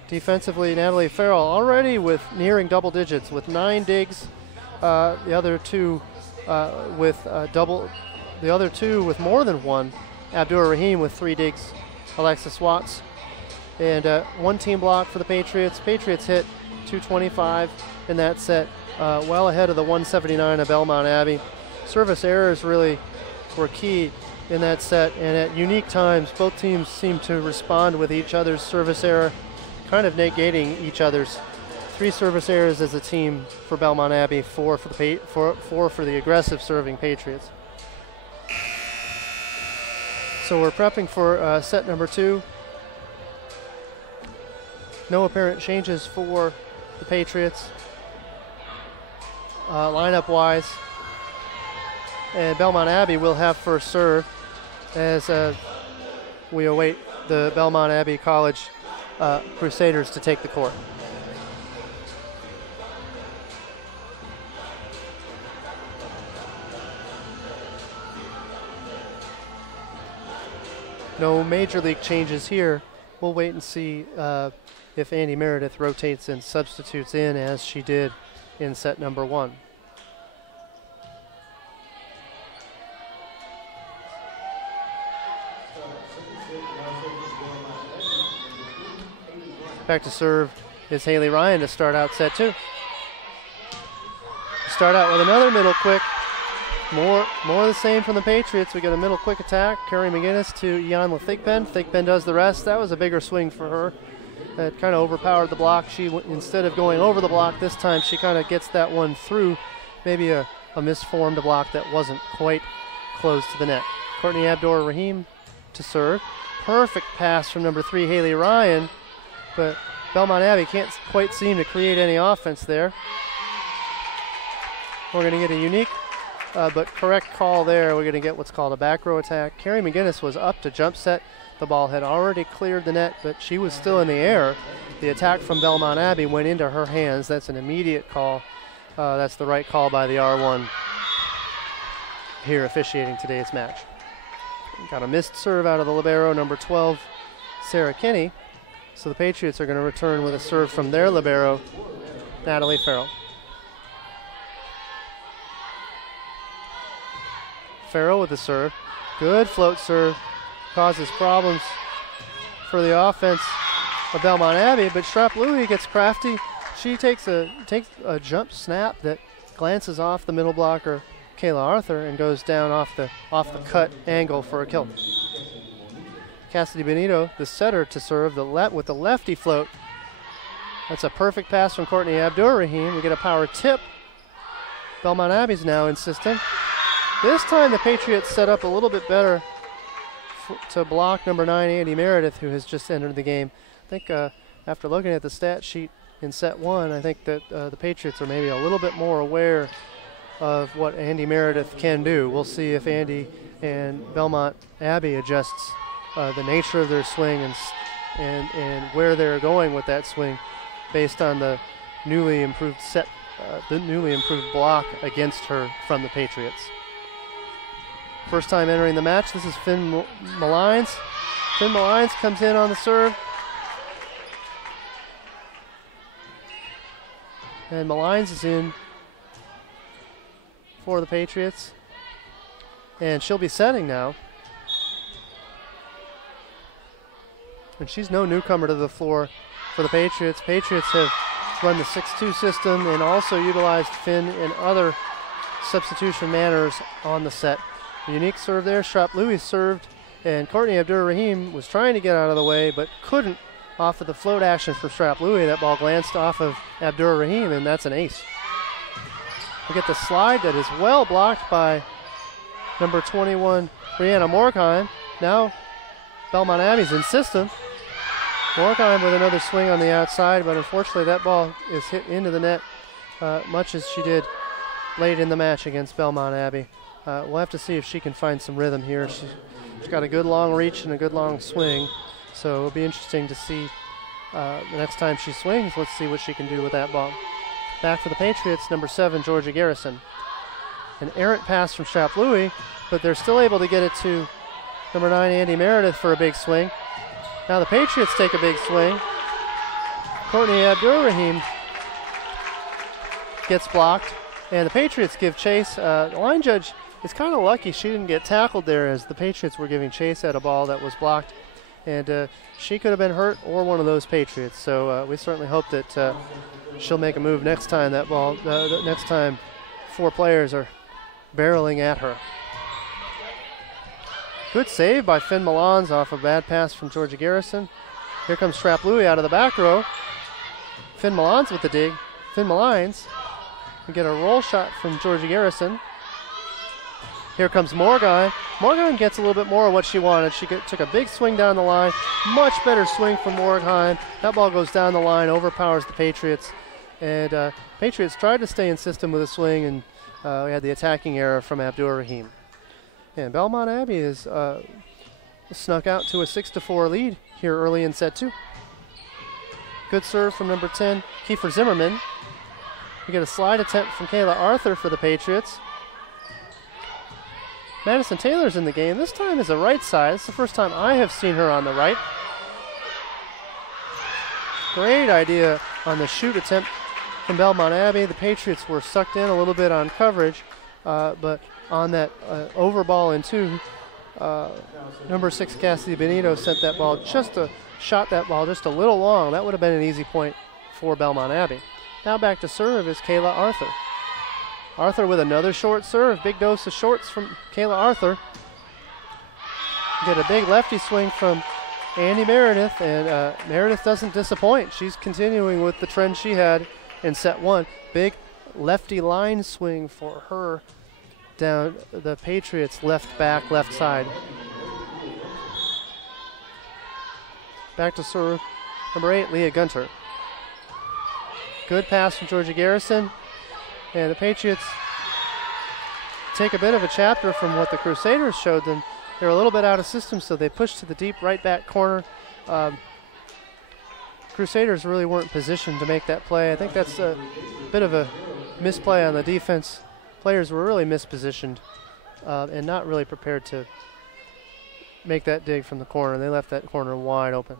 Defensively, Natalie Farrell already with nearing double digits with 9 digs. The other two with more than 1. Abdur-Rahim with 3 digs. Alexis Watts. And 1 team block for the Patriots. Patriots hit 225 in that set, well ahead of the 179 of Belmont Abbey. Service errors really were key in that set, and at unique times, both teams seemed to respond with each other's service error, kind of negating each other's. 3 service errors as a team for Belmont Abbey, 4 for the aggressive serving Patriots. So we're prepping for set number 2. No apparent changes for the Patriots lineup-wise. And Belmont Abbey will have first serve as we await the Belmont Abbey College Crusaders to take the court. No major league changes here. We'll wait and see if Andy Meredith rotates and substitutes in as she did in set number 1. Back to serve is Haley Ryan to start out set 2. Start out with another middle quick. More of the same from the Patriots. We get a middle quick attack. Carrie McGinnis to Ianla Thigpen. Thigpen does the rest. That was a bigger swing for her. That kind of overpowered the block. She, instead of going over the block this time, she kind of gets that one through. Maybe a misformed block that wasn't quite close to the net. Courtney Abdur-Rahim to serve. Perfect pass from number 3, Haley Ryan. But Belmont Abbey can't quite seem to create any offense there. We're going to get a unique but correct call there. We're going to get what's called a back row attack. Carrie McGinnis was up to jump set. The ball had already cleared the net, but she was still in the air. The attack from Belmont Abbey went into her hands. That's an immediate call. That's the right call by the R1 here officiating today's match. Got a missed serve out of the libero, number 12, Sarah Kinney. So the Patriots are going to return with a serve from their libero, Natalie Farrell. Farrell with the serve. Good float serve. causes problems for the offense of Belmont Abbey, but Schrapp-Louis gets crafty. She takes a jump snap that glances off the middle blocker, Kayla Arthur, and goes down off the cut angle for a kill. Cassidy Benito, the setter, to serve with the lefty float. That's a perfect pass from Courtney Abdur-Rahim. We get a power tip. Belmont Abbey's now insistent. This time the Patriots set up a little bit better to block number 9, Andy Meredith, who has just entered the game. I think after looking at the stat sheet in set 1, I think that the Patriots are maybe a little bit more aware of what Andy Meredith can do. We'll see if Andy and Belmont Abbey adjusts the nature of their swing and where they're going with that swing based on the newly improved block against her from the Patriots. First time entering the match, this is Finn Malines. Finn Malines comes in on the serve. And Malines is in for the Patriots. And she'll be setting now. And she's no newcomer to the floor for the Patriots. Patriots have run the 6-2 system and also utilized Finn in other substitution manners on the set. A unique serve there. Schrapp-Louis served, and Courtney Abdur-Rahim was trying to get out of the way but couldn't off of the float action for Schrapp-Louis. That ball glanced off of Abdur-Rahim, and that's an ace. We get the slide that is well blocked by number 21, Brianna Morkheim. Now Belmont Abbey's insistent. Morkheim with another swing on the outside, but unfortunately that ball is hit into the net much as she did late in the match against Belmont Abbey. We'll have to see if she can find some rhythm here. She's got a good long reach and a good long swing, so it'll be interesting to see the next time she swings. Let's see what she can do with that ball. Back for the Patriots, number 7, Georgia Garrison. An errant pass from Schrapp-Louis, but they're still able to get it to number 9, Andy Meredith, for a big swing. Now the Patriots take a big swing. Courtney Abdur-Rahim gets blocked, and the Patriots give chase. The line judge is kind of lucky she didn't get tackled there, as the Patriots were giving chase at a ball that was blocked, and she could have been hurt or one of those Patriots. So we certainly hope that she'll make a move next time that ball. Next time 4 players are barreling at her. Good save by Finn Malines off a bad pass from Georgia Garrison. Here comes Schrapp-Louis out of the back row. Finn Malines with the dig. Finn Malines. We get a roll shot from Georgia Garrison. Here comes Morgan. Morgan gets a little bit more of what she wanted. She took a big swing down the line. Much better swing from Morgan. That ball goes down the line, overpowers the Patriots. And Patriots tried to stay in system with a swing, and we had the attacking error from Abdur-Rahim. And Belmont Abbey is snuck out to a 6-4 lead here early in set 2. Good serve from number 10, Kiefer Zimmerman. We get a slide attempt from Kayla Arthur for the Patriots. Madison Taylor's in the game. This time is a right side. It's the first time I have seen her on the right. Great idea on the shoot attempt from Belmont Abbey. The Patriots were sucked in a little bit on coverage, but on that over ball in 2, number 6 Cassidy Benito shot that ball just a little long. That would have been an easy point for Belmont Abbey. Now back to serve is Kayla Arthur. Arthur with another short serve. Big dose of shorts from Kayla Arthur. Get a big lefty swing from Andy Meredith, and Meredith doesn't disappoint. She's continuing with the trend she had in set 1. Big lefty line swing for her down the Patriots' left back, left side. Back to serve, number 8, Leah Gunter. Good pass from Georgia Garrison. And the Patriots take a bit of a chapter from what the Crusaders showed them. They're a little bit out of system, so they push to the deep right back corner. Crusaders really weren't positioned to make that play. I think that's a bit of a misplay on the defense. Players were really mispositioned and not really prepared to make that dig from the corner. They left that corner wide open.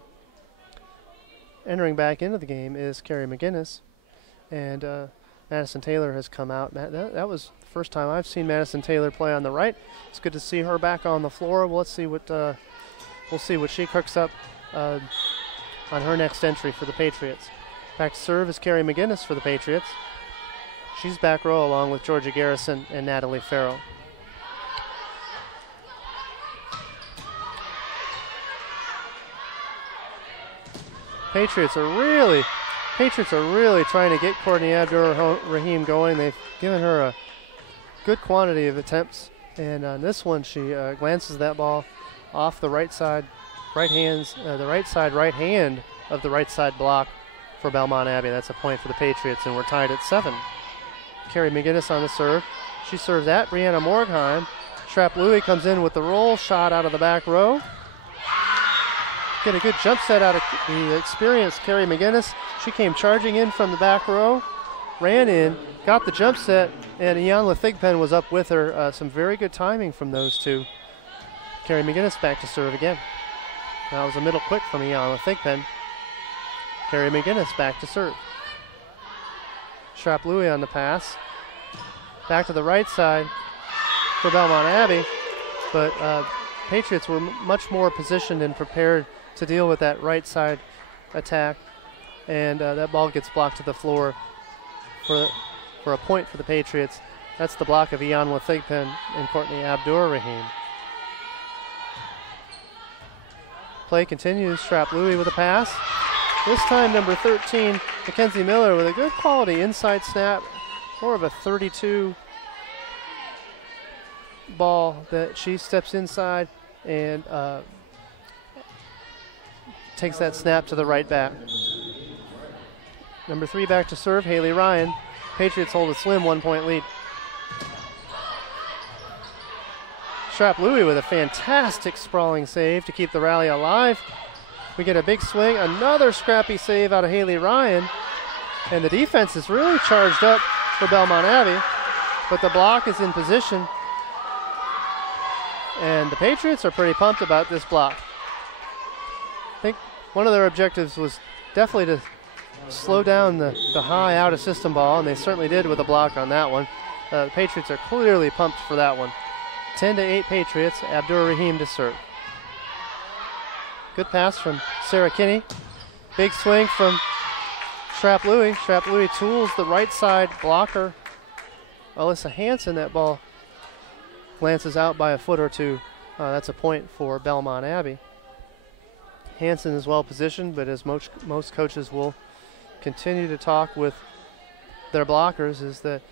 Entering back into the game is Carrie McGinnis, and Madison Taylor has come out. That was the first time I've seen Madison Taylor play on the right. It's good to see her back on the floor. Well, let's see what we'll see what she cooks up on her next entry for the Patriots. Back to serve is Carrie McGinnis for the Patriots. She's back row along with Georgia Garrison and Natalie Farrell. Patriots are really trying to get Courtney Abdur-Rahim going. They've given her a good quantity of attempts, and on this one she glances that ball off the right side right hand of the right side block for Belmont Abbey. That's a point for the Patriots, and we're tied at 7. Carrie McGinnis on the serve. She serves at Brianna Morgheim. Schrapp-Louis comes in with the roll shot out of the back row. Get a good jump set out of the experienced Carrie McGinnis. She came charging in from the back row, ran in, got the jump set, and Ianla Thigpen was up with her. Some very good timing from those two. Carrie McGinnis back to serve again. That was a middle quick from Ianla Thigpen. Carrie McGinnis back to serve. Schrapp-Louis on the pass. Back to the right side for Belmont Abbey, but Patriots were much more positioned and prepared to deal with that right side attack, and that ball gets blocked to the floor for a point for the Patriots. That's the block of Ianla Thigpen and Courtney Abdur-Rahim. Play continues. Schrapp-Louis with a pass. This time number 13, Mackenzie Miller, with a good quality inside snap. More of a 32 ball that she steps inside and takes that snap to the right back. Number 3 back to serve, Haley Ryan. Patriots hold a slim 1-point lead. Schrapp-Louis with a fantastic sprawling save to keep the rally alive. We get a big swing, another scrappy save out of Haley Ryan, and the defense is really charged up for Belmont Abbey, but the block is in position, and the Patriots are pretty pumped about this block. I think one of their objectives was definitely to slow down the high out-of-system ball, and they certainly did with a block on that one. The Patriots are clearly pumped for that one. 10-8 Patriots, Abdur-Rahim to serve. Good pass from Sarah Kinney. Big swing from Schrapp-Louis. Schrapp-Louis tools the right side blocker. Alyssa Hansen, that ball glances out by a foot or two. That's a point for Belmont Abbey. Hansen is well positioned, but as most coaches will continue to talk with their blockers, is that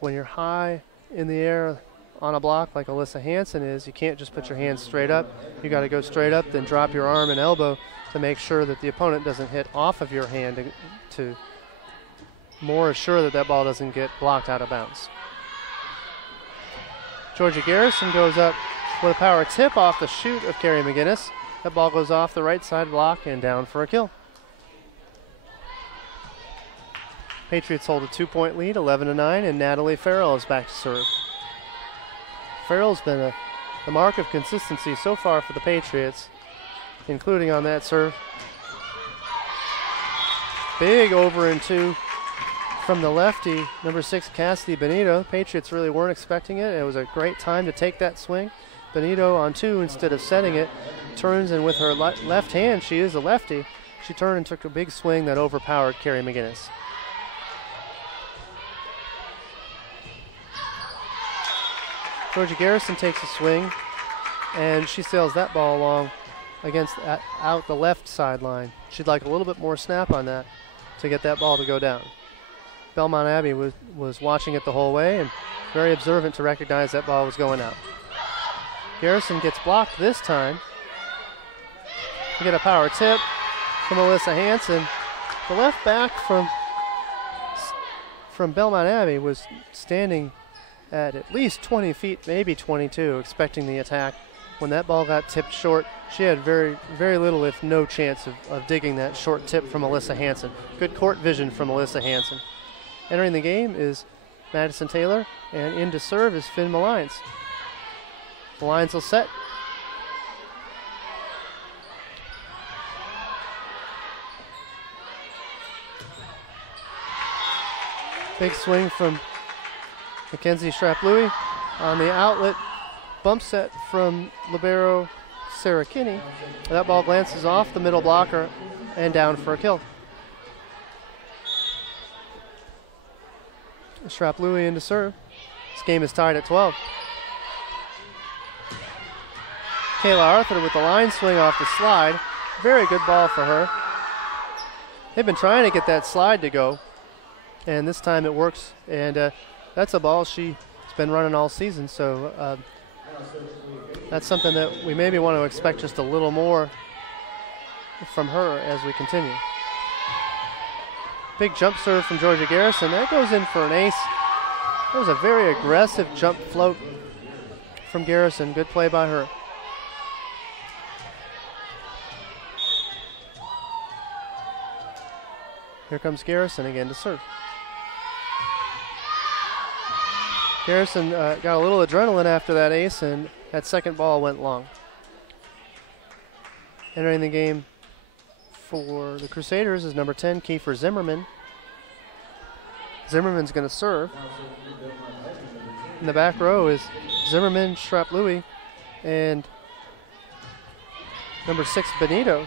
when you're high in the air on a block like Alyssa Hansen is, you can't just put your hands straight up. You got to go straight up, then drop your arm and elbow to make sure that the opponent doesn't hit off of your hand to more assure that that ball doesn't get blocked out of bounds. Georgia Garrison goes up with a power tip off the shoot of Carrie McGinnis. That ball goes off the right side block and down for a kill. Patriots hold a 2-point lead, 11-9, and Natalie Farrell is back to serve. Farrell's been the mark of consistency so far for the Patriots, including on that serve. Big over and 2 from the lefty, number 6, Cassidy Benito. Patriots really weren't expecting it. It was a great time to take that swing. Benito on 2 instead of setting it, turns, and with her left hand, she is a lefty, she turned and took a big swing that overpowered Carrie McGinnis. Georgia Garrison takes a swing, and she sails that ball along out the left sideline. She'd like a little bit more snap on that to get that ball to go down. Belmont Abbey was watching it the whole way and very observant to recognize that ball was going out. Garrison gets blocked this time. We get a power tip from Alyssa Hansen. The left back from Belmont Abbey was standing at least 20 feet, maybe 22, expecting the attack. When that ball got tipped short, she had very, very little, if no chance of digging that short tip from Alyssa Hansen. Good court vision from Alyssa Hansen. Entering the game is Madison Taylor, and in to serve is Finn Malines. Malines will set. Big swing from Mackenzie Schrapp-Louis on the outlet. Bump set from libero Sarah Kinney. That ball glances off the middle blocker and down for a kill. Shrap-Louis into serve. This game is tied at 12. Kayla Arthur with the line swing off the slide. Very good ball for her. They've been trying to get that slide to go, and this time it works. And that's a ball she's been running all season, so that's something that we maybe want to expect just a little more from her as we continue. Big jump serve from Georgia Garrison. That goes in for an ace. That was a very aggressive jump float from Garrison. Good play by her. Here comes Garrison again to serve. Garrison got a little adrenaline after that ace, and that second ball went long. Entering the game for the Crusaders is number 10, Kiefer Zimmerman. Zimmerman's going to serve. In the back row is Zimmerman, Shrap-Louis, and number 6, Benito.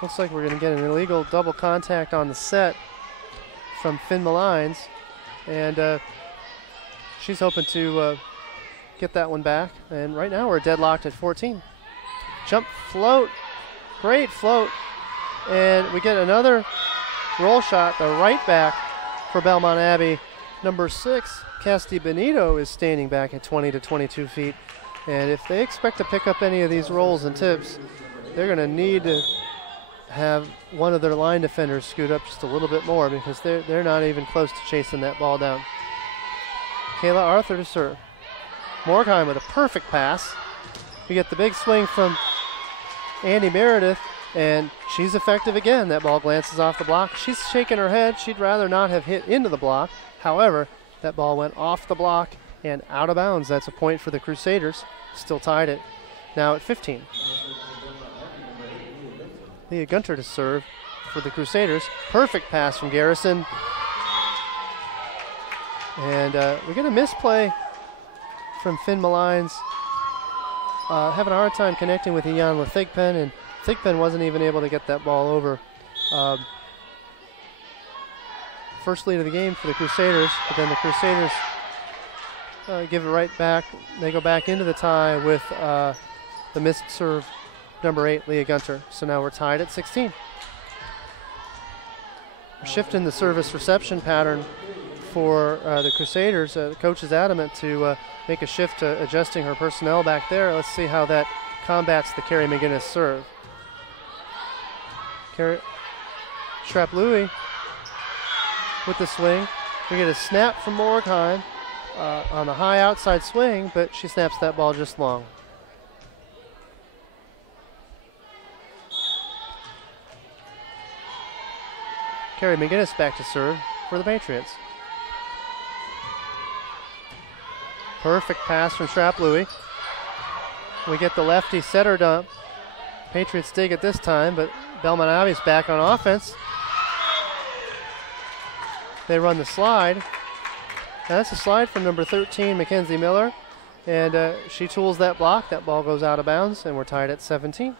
Looks like we're going to get an illegal double contact on the set from Finn Malines, and she's hoping to get that one back. And right now we're deadlocked at 14. Jump float, great float, and we get another roll shot, the right back for Belmont Abbey. Number 6, Cassidy Benito, is standing back at 20 to 22 feet, and if they expect to pick up any of these rolls and tips, they're going to need to have one of their line defenders scoot up just a little bit more, because they're not even close to chasing that ball down. Kayla Arthur to serve. Morgheim with a perfect pass. We get the big swing from Andy Meredith, and she's effective again. That ball glances off the block. She's shaking her head. She'd rather not have hit into the block. However, that ball went off the block and out of bounds. That's a point for the Crusaders. Still tied it now at 15. Leah Gunter to serve for the Crusaders. Perfect pass from Garrison. And we get a misplay from Finn Malines. Having a hard time connecting with Iyanla Thigpen, and Thigpen wasn't even able to get that ball over. First lead of the game for the Crusaders, but then the Crusaders give it right back. They go back into the tie with the missed serve, number 8, Leah Gunter. So now we're tied at 16. We're shifting the service reception pattern for the Crusaders. The coach is adamant to make a shift to adjusting her personnel back there. Let's see how that combats the Carrie McGinnis serve. Shrap-Louis with the swing. We get a snap from Morgheim on the high outside swing, but she snaps that ball just long. Carrie McGinnis back to serve for the Patriots. Perfect pass from Shrap-Louis. We get the lefty setter dump. Patriots dig it this time, but Belmont Abbey's back on offense. They run the slide. Now that's a slide from number 13, Mackenzie Miller, and she tools that block. That ball goes out of bounds, and we're tied at 17.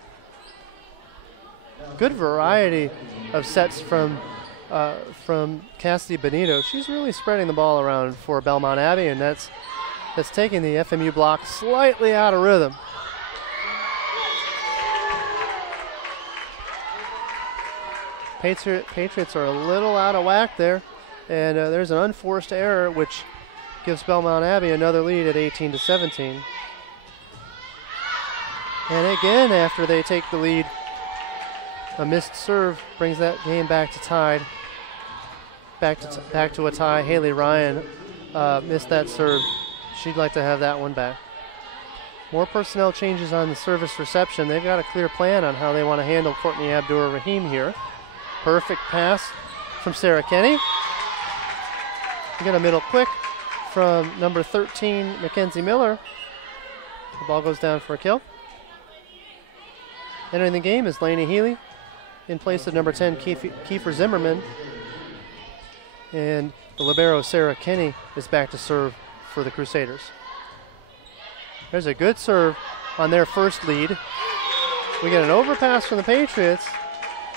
Good variety of sets from Cassidy Benito. She's really spreading the ball around for Belmont Abbey, and that's taking the FMU block slightly out of rhythm. Patriots are a little out of whack there, and there's an unforced error which gives Belmont Abbey another lead at 18 to 17. And again, after they take the lead, a missed serve brings that game back to tied. Back to a tie. Haley Ryan missed that serve. She'd like to have that one back. More personnel changes on the service reception. They've got a clear plan on how they want to handle Courtney Abdur-Rahim here. Perfect pass from Sarah Kenny. We get a middle quick from number 13, Mackenzie Miller. The ball goes down for a kill. Entering the game is Lainey Healy in place of number 10, Kiefer Zimmerman. And the libero, Sarah Kinney, is back to serve for the Crusaders. There's a good serve on their first lead. We get an overpass from the Patriots,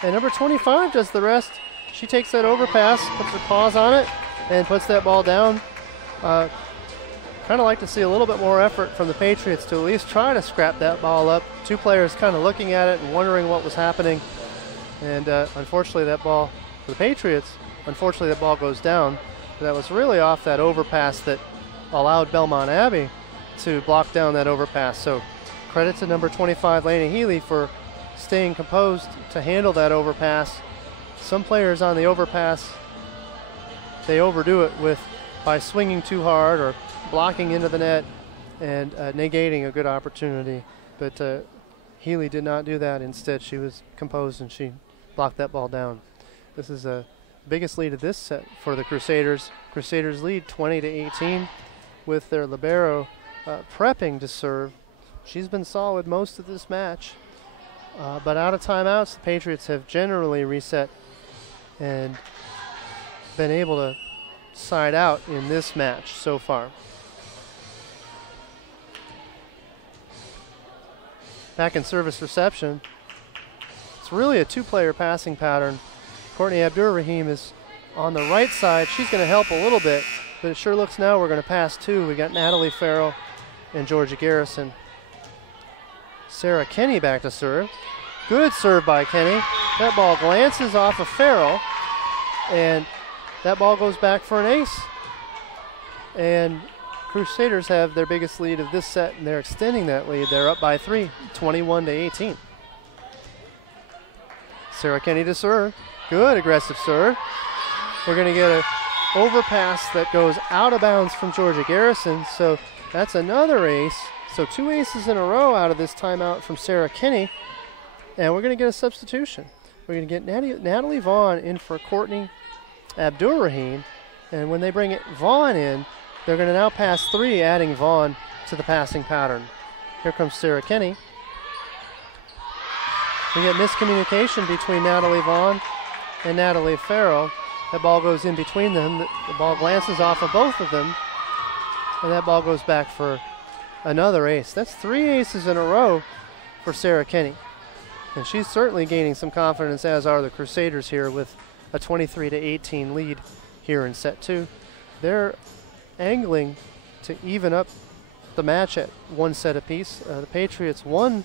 and number 25 does the rest. She takes that overpass, puts her paws on it, and puts that ball down. Kind of like to see a little bit more effort from the Patriots to at least try to scrap that ball up. Two players kind of looking at it and wondering what was happening. And unfortunately that ball, for the Patriots, that ball goes down. That was really off that overpass that allowed Belmont Abbey to block down that overpass. So credit to number 25, Laney Healy, for staying composed to handle that overpass. Some players on the overpass, they overdo it by swinging too hard or blocking into the net and negating a good opportunity. But Healy did not do that. Instead, she was composed and she blocked that ball down. This is the biggest lead of this set for the Crusaders. Crusaders lead 20-18 with their libero prepping to serve. She's been solid most of this match. But out of timeouts, the Patriots have generally reset and been able to side out in this match so far. Back in service reception, it's really a two-player passing pattern. Courtney Abdur-Rahim is on the right side. She's going to help a little bit, but it sure looks now we're going to pass two. We got Natalie Farrell and Georgia Garrison. Sarah Kenny back to serve. Good serve by Kenny. That ball glances off of Farrell, and that ball goes back for an ace. And Crusaders have their biggest lead of this set, and they're extending that lead. They're up by 3, 21-18. Sarah Kenny to serve. Good aggressive serve. We're going to get an overpass that goes out of bounds from Georgia Garrison, so that's another ace. So 2 aces in a row out of this timeout from Sarah Kinney, and we're going to get a substitution. We're going to get Natalie Vaughn in for Courtney Abdur-Rahim, and when they bring Vaughn in, they're going to now pass 3, adding Vaughn to the passing pattern. Here comes Sarah Kinney. We get miscommunication between Natalie Vaughn and Natalie Farrell. That ball goes in between them. The ball glances off of both of them, and that ball goes back for another ace. That's 3 aces in a row for Sarah Kinney. And she's certainly gaining some confidence, as are the Crusaders here, with a 23-18 lead here in set 2. They're angling to even up the match at 1 set apiece. The Patriots won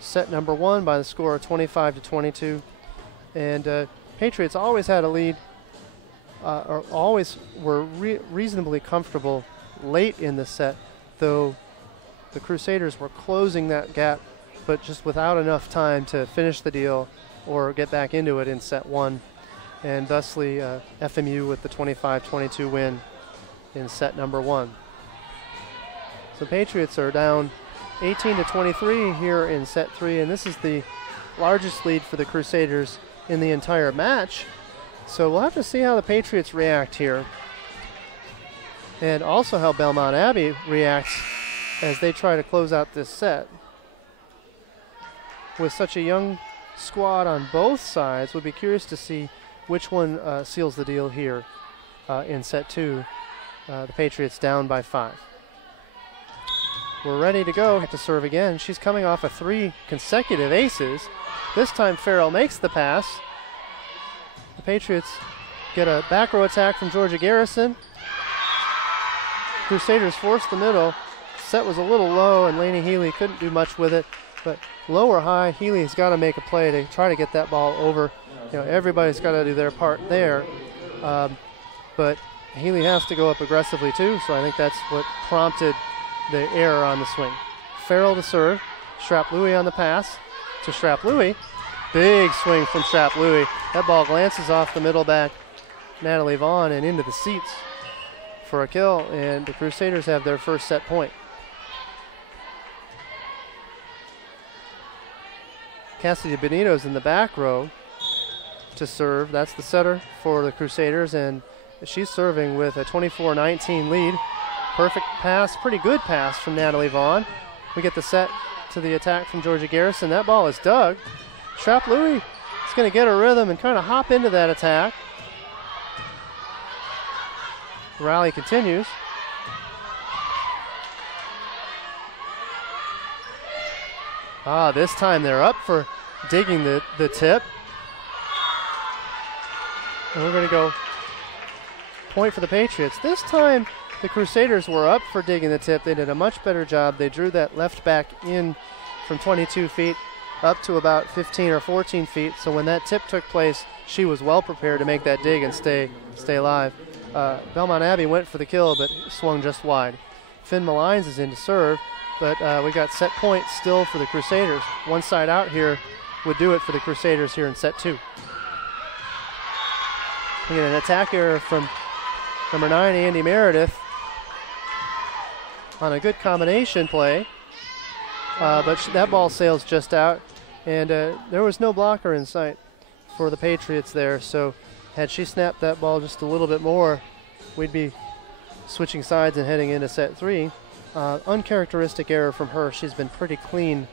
set number 1 by the score of 25-22. And Patriots always had a lead, or always were reasonably comfortable late in the set, though the Crusaders were closing that gap, but just without enough time to finish the deal or get back into it in set 1. And thusly, FMU with the 25-22 win in set number 1. So Patriots are down 18-23 here in set 3, and this is the largest lead for the Crusaders in the entire match. So we'll have to see how the Patriots react here, and also how Belmont Abbey reacts as they try to close out this set. With such a young squad on both sides, we'll be curious to see which one seals the deal here in set 2. The Patriots down by 5. We're ready to go to serve again. She's coming off of 3 consecutive aces. This time Farrell makes the pass. The Patriots get a back row attack from Georgia Garrison. Crusaders force the middle. Set was a little low, and Laney Healy couldn't do much with it. But low or high, Healy's got to make a play to try to get that ball over. You know, everybody's got to do their part there. But Healy has to go up aggressively too, so I think that's what prompted the error on the swing. Farrell to serve. Strap-Louis on the pass to Strap-Louis. Big swing from Strap-Louis. That ball glances off the middle back, Natalie Vaughn, and into the seats for a kill, and the Crusaders have their first set point. Cassidy Benito's in the back row to serve. That's the setter for the Crusaders, and she's serving with a 24-19 lead. Perfect pass, pretty good pass from Natalie Vaughn. We get the set to the attack from Georgia Garrison. That ball is dug. Strap-Louis is going to get a rhythm and kind of hop into that attack. rally continues. This time they're up for digging the tip. And we're going to go point for the Patriots. This time the Crusaders were up for digging the tip. They did a much better job. They drew that left back in from 22 feet up to about 15 or 14 feet. So when that tip took place, she was well prepared to make that dig and stay alive. Belmont Abbey went for the kill, but swung just wide. Finn Malines is in to serve, but we got set point still for the Crusaders. One side out here would do it for the Crusaders here in set 2. We get an attack error from number 9, Andy Meredith, on a good combination play, but that ball sails just out, and there was no blocker in sight for the Patriots there, so had she snapped that ball just a little bit more, we'd be switching sides and heading into set 3. Uncharacteristic error from her. She's been pretty clean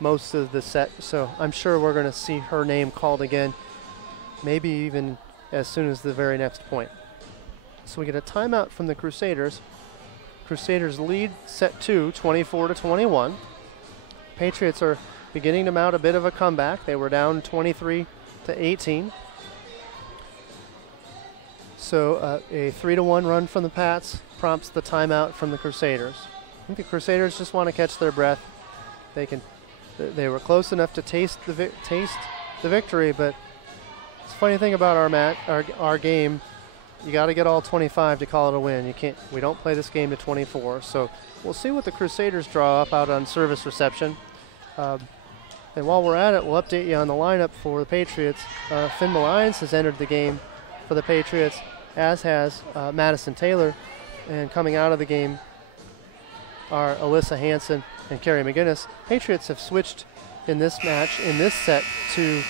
most of the set, so I'm sure we're going to see her name called again, maybe even as soon as the very next point. So we get a timeout from the Crusaders. Crusaders lead set 2, 24-21. Patriots are beginning to mount a bit of a comeback. They were down 23-18. So a 3-1 run from the Pats prompts the timeout from the Crusaders. I think the Crusaders just want to catch their breath. They were close enough to taste the victory, but it's a funny thing about our game. You got to get all 25 to call it a win. We don't play this game to 24. So we'll see what the Crusaders draw up out on service reception. And while we're at it, we'll update you on the lineup for the Patriots. Finn Malines has entered the game for the Patriots, as has Madison Taylor. And coming out of the game are Alyssa Hansen and Carrie McGinnis. Patriots have switched in this match, in this set, to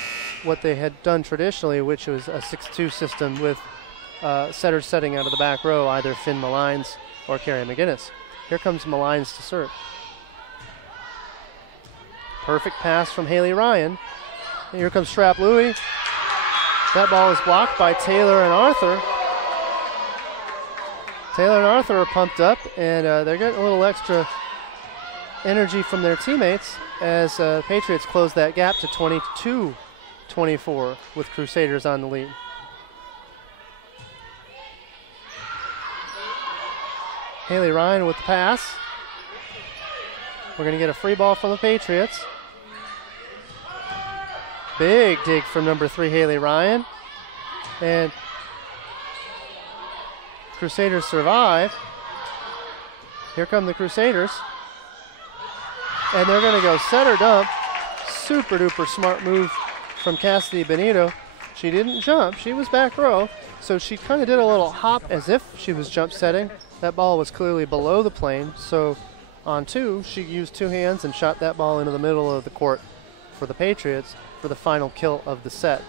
what they had done traditionally, which was a 6-2 system with setters setting out of the back row, either Finn Malines or Carrie McGinnis. Here comes Malines to serve. Perfect pass from Haley Ryan. And here comes Strap Louie. That ball is blocked by Taylor and Arthur. Taylor and Arthur are pumped up, and they're getting a little extra energy from their teammates as Patriots close that gap to 22-24 with Crusaders on the lead. Haley Ryan with the pass. We're going to get a free ball from the Patriots. Big dig from number 3, Haley Ryan. And Crusaders survive. Here come the Crusaders. And they're going to go center dump. Super duper smart move from Cassidy Benito. She didn't jump. She was back row. So she kind of did a little hop as if she was jump setting. That ball was clearly below the plane. So on 2, she used 2 hands and shot that ball into the middle of the court for the Patriots for the final kill of the set.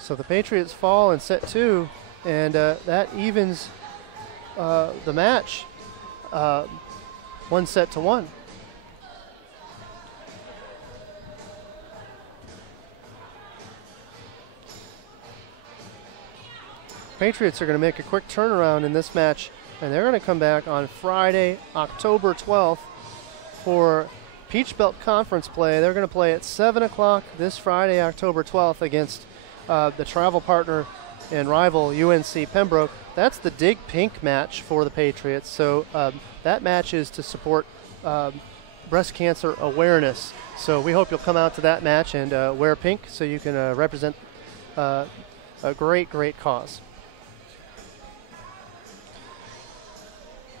So the Patriots fall in set 2, and that evens the match 1-1. Patriots are going to make a quick turnaround in this match, and they're going to come back on Friday, October 12th for Peach Belt Conference play. They're going to play at 7 o'clock this Friday, October 12th against the travel partner and rival UNC Pembroke. That's the Dig Pink match for the Patriots. So that match is to support breast cancer awareness. So we hope you'll come out to that match and wear pink so you can represent a great cause.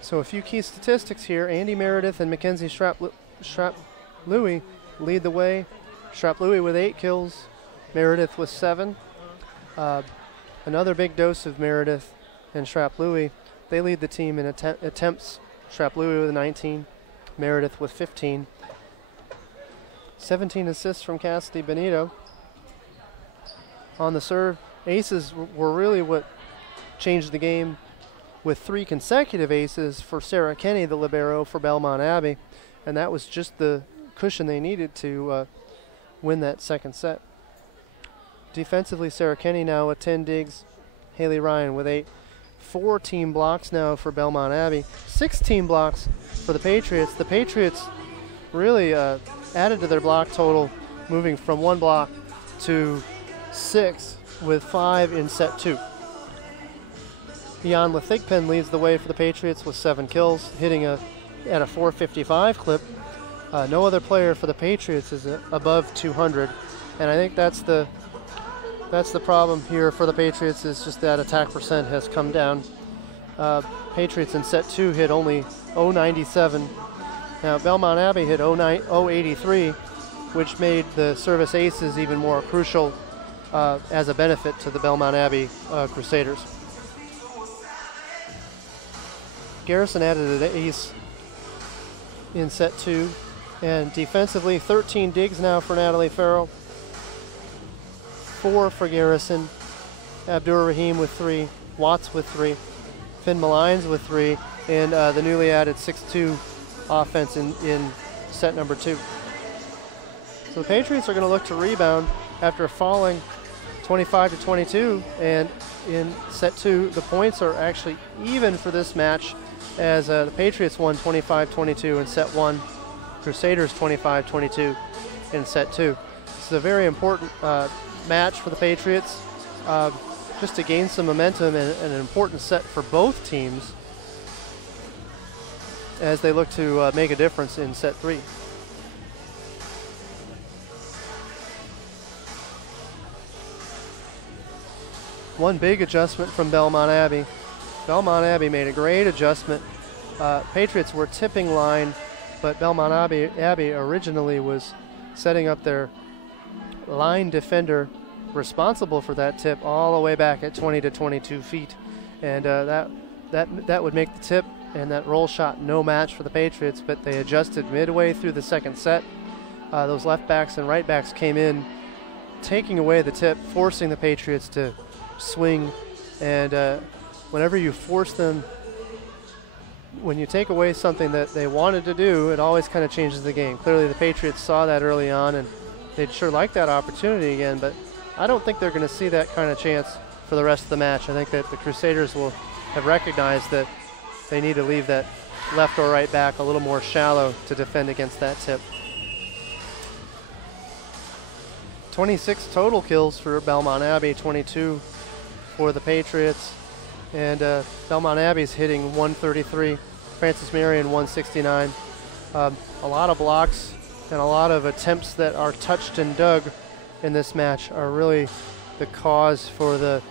So a few key statistics here. Andy Meredith and Mackenzie Strap-Louie lead the way. Strap-Louie with 8 kills, Meredith with 7. Another big dose of Meredith and Strap-Louie. They lead the team in attempts. Strap-Louie with 19, Meredith with 15. 17 assists from Cassidy Benito. On the serve, aces were really what changed the game, with 3 consecutive aces for Sarah Kenny, the libero for Belmont Abbey, and that was just the cushion they needed to win that second set. Defensively, Sarah Kenny now with 10 digs. Haley Ryan with 8. 4 team blocks now for Belmont Abbey. 6 team blocks for the Patriots. The Patriots really added to their block total, moving from 1 block to 6 with 5 in set 2. Jan Lethigpen leads the way for the Patriots with 7 kills, hitting at a .455 clip. No other player for the Patriots is above 200, and I think that's the problem here for the Patriots, is just that attack percent has come down. Patriots in set 2 hit only .097. Now Belmont Abbey hit .083, which made the service aces even more crucial as a benefit to the Belmont Abbey Crusaders. Garrison added an ace in set 2, and defensively 13 digs now for Natalie Farrell, 4 for Garrison, Abdur Rahim with 3, Watts with 3, Finn Malines with 3, and the newly added 6-2 offense in set number 2. So the Patriots are going to look to rebound after falling 25-22, and in set 2 the points are actually even for this match, as the Patriots won 25-22 in set 1, Crusaders 25-22 in set 2. This is a very important match for the Patriots, just to gain some momentum, and an important set for both teams as they look to make a difference in set 3. One big adjustment from Belmont Abbey. Belmont Abbey made a great adjustment. Patriots were tipping line, but Belmont Abbey originally was setting up their line defender responsible for that tip all the way back at 20 to 22 feet. And that would make the tip and that roll shot no match for the Patriots, but they adjusted midway through the second set. Those left backs and right backs came in, taking away the tip, forcing the Patriots to swing. And whenever you force them, when you take away something that they wanted to do, it always kind of changes the game. Clearly the Patriots saw that early on, and they'd sure like that opportunity again, but I don't think they're going to see that kind of chance for the rest of the match. I think that the Crusaders will have recognized that they need to leave that left or right back a little more shallow to defend against that tip. 26 total kills for Belmont Abbey, 22 for the Patriots. And Belmont Abbey's hitting 133, Francis Marion 169. A lot of blocks and a lot of attempts that are touched and dug in this match are really the cause for the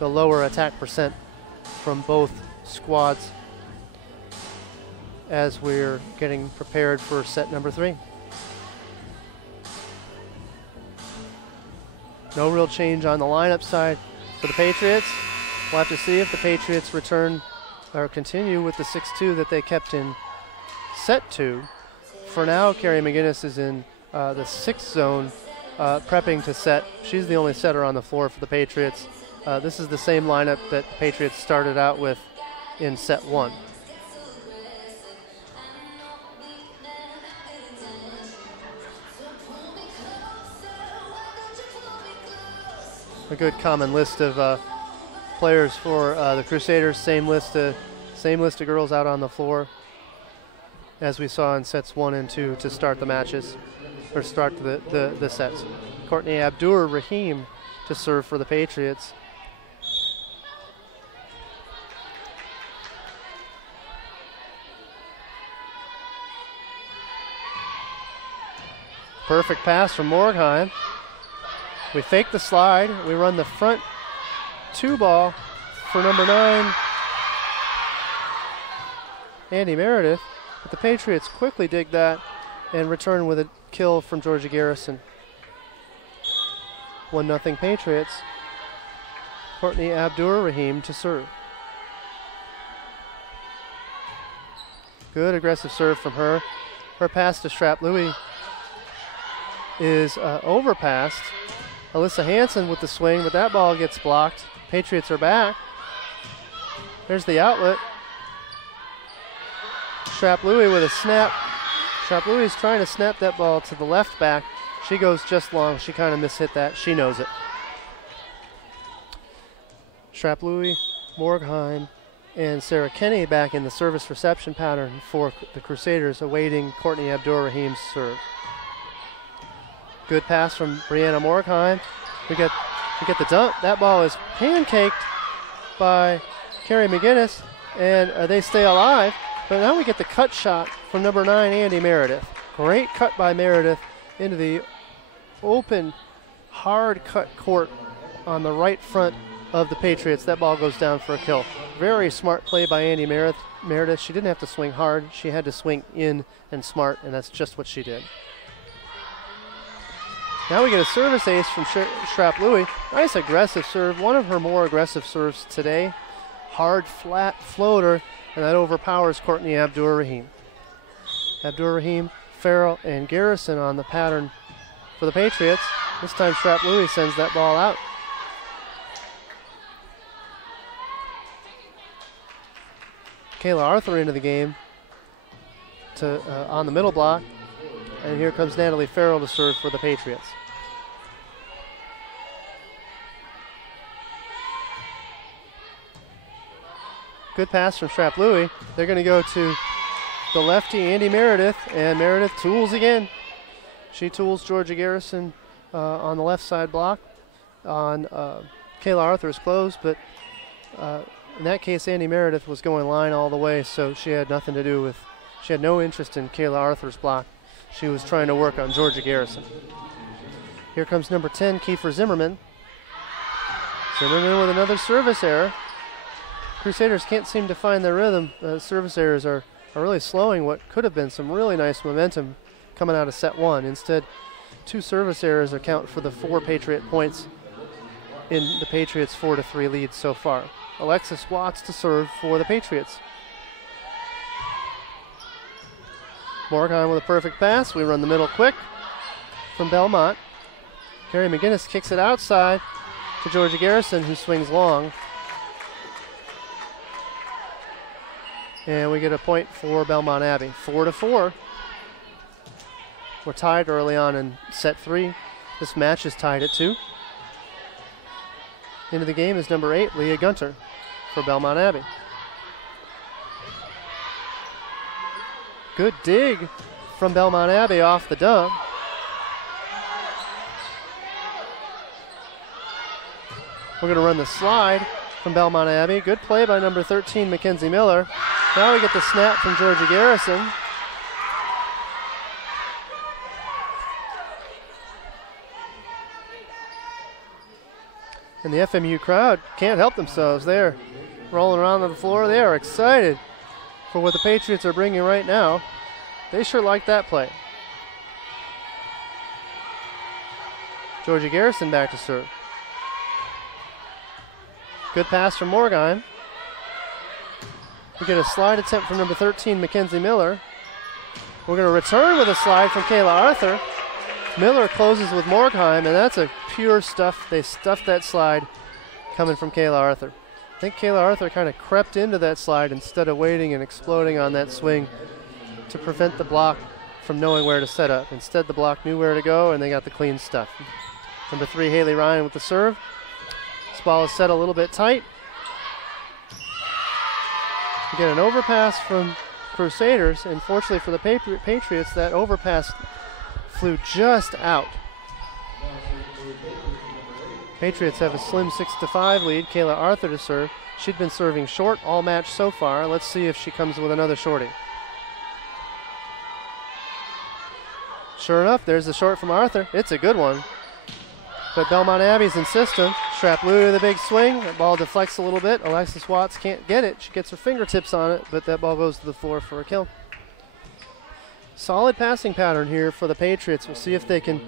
lower attack percent from both squads as we're getting prepared for set number 3. No real change on the lineup side for the Patriots. We'll have to see if the Patriots return or continue with the 6-2 that they kept in set 2. For now, Carrie McGinnis is in the 6th zone, prepping to set. She's the only setter on the floor for the Patriots. This is the same lineup that the Patriots started out with in set 1. A good common list of players for the Crusaders. Same list of girls out on the floor as we saw in sets 1 and 2 to start the matches, or start the sets. Courtney Abdur Rahim to serve for the Patriots. Perfect pass from Morgheim. We fake the slide. We run the front 2 ball for number 9, Andy Meredith. But the Patriots quickly dig that and return with a kill from Georgia Garrison. 1-0 Patriots. Courtney Abdur Rahim to serve. Good aggressive serve from her. Her pass to Strap Louie is overpassed. Alyssa Hansen with the swing, but that ball gets blocked. Patriots are back. There's the outlet. Strap Louie with a snap. Strap Louie is trying to snap that ball to the left back. She goes just long. She kind of mishit that. She knows it. Schrapp-Louis, Morgheim, and Sarah Kenny back in the service reception pattern for the Crusaders, awaiting Courtney Abdur-Rahim's serve. Good pass from Brianna Morgheim. We get the dump. That ball is pancaked by Carrie McGinnis, and they stay alive. But now we get the cut shot from number 9, Andy Meredith. Great cut by Meredith into the open, hard cut court on the right front of the Patriots. That ball goes down for a kill. Very smart play by Andy Meredith. She didn't have to swing hard. She had to swing in and smart, and that's just what she did. Now we get a service ace from Schrapp-Louis. Nice aggressive serve. One of her more aggressive serves today. Hard, flat floater, and that overpowers Courtney Abdur-Rahim. Abdur-Rahim, Farrell, and Garrison on the pattern for the Patriots. This time Schrapp-Louis sends that ball out. Kayla Arthur into the game on the middle block. And here comes Natalie Farrell to serve for the Patriots. Good pass from Schrapp-Louis. They're going to go to the lefty, Andy Meredith, and Meredith tools again. She tools Georgia Garrison on the left side block. On Kayla Arthur's close, but in that case, Andy Meredith was going line all the way, so she had nothing to do with, she had no interest in Kayla Arthur's block. She was trying to work on Georgia Garrison. Here comes number 10, Kiefer Zimmerman. Zimmerman with another service error. Crusaders can't seem to find their rhythm. Service errors are really slowing what could have been some really nice momentum coming out of set one. Instead, 2 service errors account for the 4 Patriot points in the Patriots' 4-3 lead so far. Alexis Watts to serve for the Patriots. Morgan with a perfect pass. We run the middle quick from Belmont. Carrie McGinnis kicks it outside to Georgia Garrison, who swings long. And we get a point for Belmont Abbey. 4-4. We're tied early on in set 3. This match is tied at 2. Into the game is number 8, Leah Gunter for Belmont Abbey. Good dig from Belmont Abbey off the dump. We're going to run the slide from Belmont Abbey. Good play by number 13, Mackenzie Miller. Now we get the snap from Georgia Garrison. And the FMU crowd can't help themselves. They're rolling around on the floor. They are excited for what the Patriots are bringing right now. They sure like that play. Georgia Garrison back to serve. Good pass from Morgheim. We get a slide attempt from number 13, Mackenzie Miller. We're going to return with a slide from Kayla Arthur. Miller closes with Morgheim, and that's a pure stuff. They stuffed that slide coming from Kayla Arthur. I think Kayla Arthur kind of crept into that slide instead of waiting and exploding on that swing to prevent the block from knowing where to set up. Instead, the block knew where to go, and they got the clean stuff. Number 3, Haley Ryan with the serve. This ball is set a little bit tight. We get an overpass from Crusaders, and fortunately for the Patriots, that overpass flew just out. Patriots have a slim 6-5 lead. Kayla Arthur to serve. She'd been serving short all match so far. Let's see if she comes with another shorty. Sure enough, there's the short from Arthur. It's a good one. But Belmont Abbey's insistent. Schrapp-Louis with a big swing. That ball deflects a little bit. Alexis Watts can't get it. She gets her fingertips on it, but that ball goes to the floor for a kill. Solid passing pattern here for the Patriots. We'll see if they can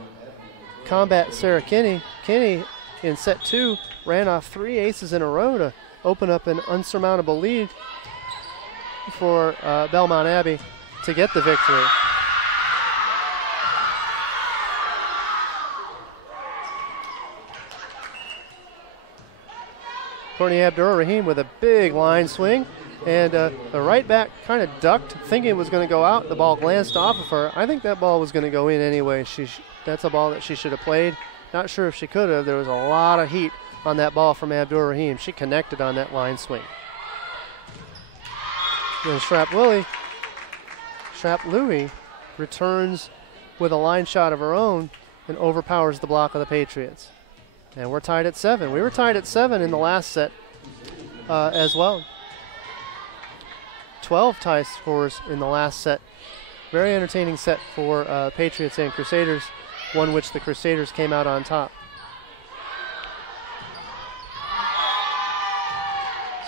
combat Sarah Kinney. Kinney in set 2 ran off 3 aces in a row to open up an unsurmountable lead for Belmont Abbey to get the victory. Courtney Abdur-Rahim with a big line swing, and the right back kind of ducked, thinking it was going to go out. The ball glanced off of her. I think that ball was going to go in anyway. That's a ball that she should have played. Not sure if she could have. There was a lot of heat on that ball from Abdur-Rahim. She connected on that line swing. Then Shrap-Louie returns with a line shot of her own and overpowers the block of the Patriots. And we're tied at 7. We were tied at 7 in the last set as well. 12 tie scores in the last set. Very entertaining set for Patriots and Crusaders, one which the Crusaders came out on top.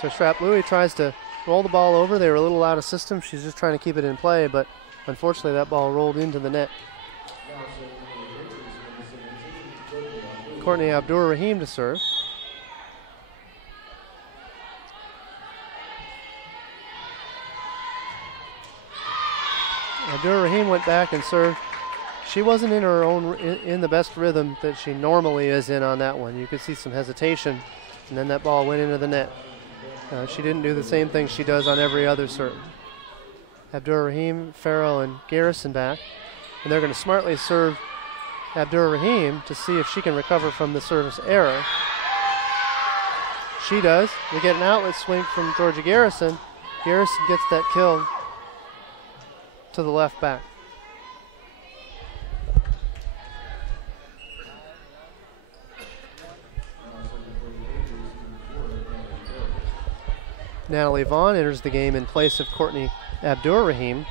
So Shrap-Louie tries to roll the ball over. They were a little out of system. She's just trying to keep it in play, but unfortunately that ball rolled into the net. Courtney Abdur-Rahim to serve. Abdur-Rahim went back and served. She wasn't in her own in the best rhythm that she normally is in on that one. You could see some hesitation, and then that ball went into the net. She didn't do the same thing she does on every other serve. Abdur-Rahim, Farrell, and Garrison back, and they're going to smartly serve Abdur-Rahim to see if she can recover from the service error. She does. We get an outlet swing from Georgia Garrison. Garrison gets that kill to the left back. Natalie Vaughn enters the game in place of Courtney Abdur-Rahim.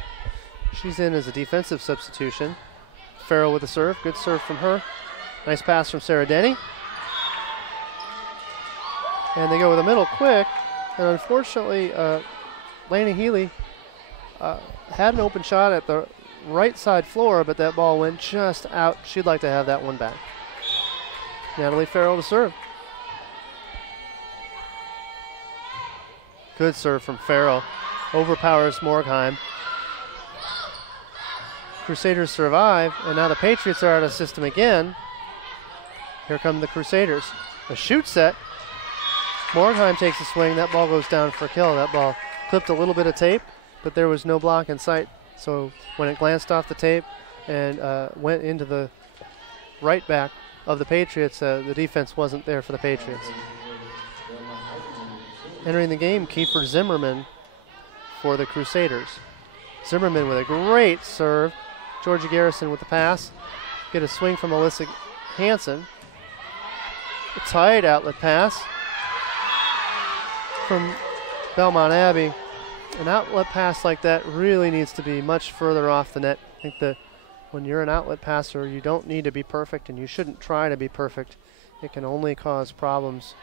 She's in as a defensive substitution. Farrell with a serve. Good serve from her. Nice pass from Sarah Denny. And they go with a middle quick. And unfortunately, Laney Healy had an open shot at the right side floor, but that ball went just out. She'd like to have that one back. Natalie Farrell to serve. Good serve from Farrell. Overpowers Morgheim. Crusaders survive, and now the Patriots are out of system again. Here come the Crusaders. A shoot set. Morgheim takes a swing. That ball goes down for a kill. That ball clipped a little bit of tape, but there was no block in sight. So when it glanced off the tape and went into the right back of the Patriots, the defense wasn't there for the Patriots. Entering the game, Kiefer Zimmerman for the Crusaders. Zimmerman with a great serve. Georgia Garrison with the pass. Get a swing from Alyssa Hansen. A tight outlet pass from Belmont Abbey. An outlet pass like that really needs to be much further off the net. I think that when you're an outlet passer, you don't need to be perfect, and you shouldn't try to be perfect. It can only cause problems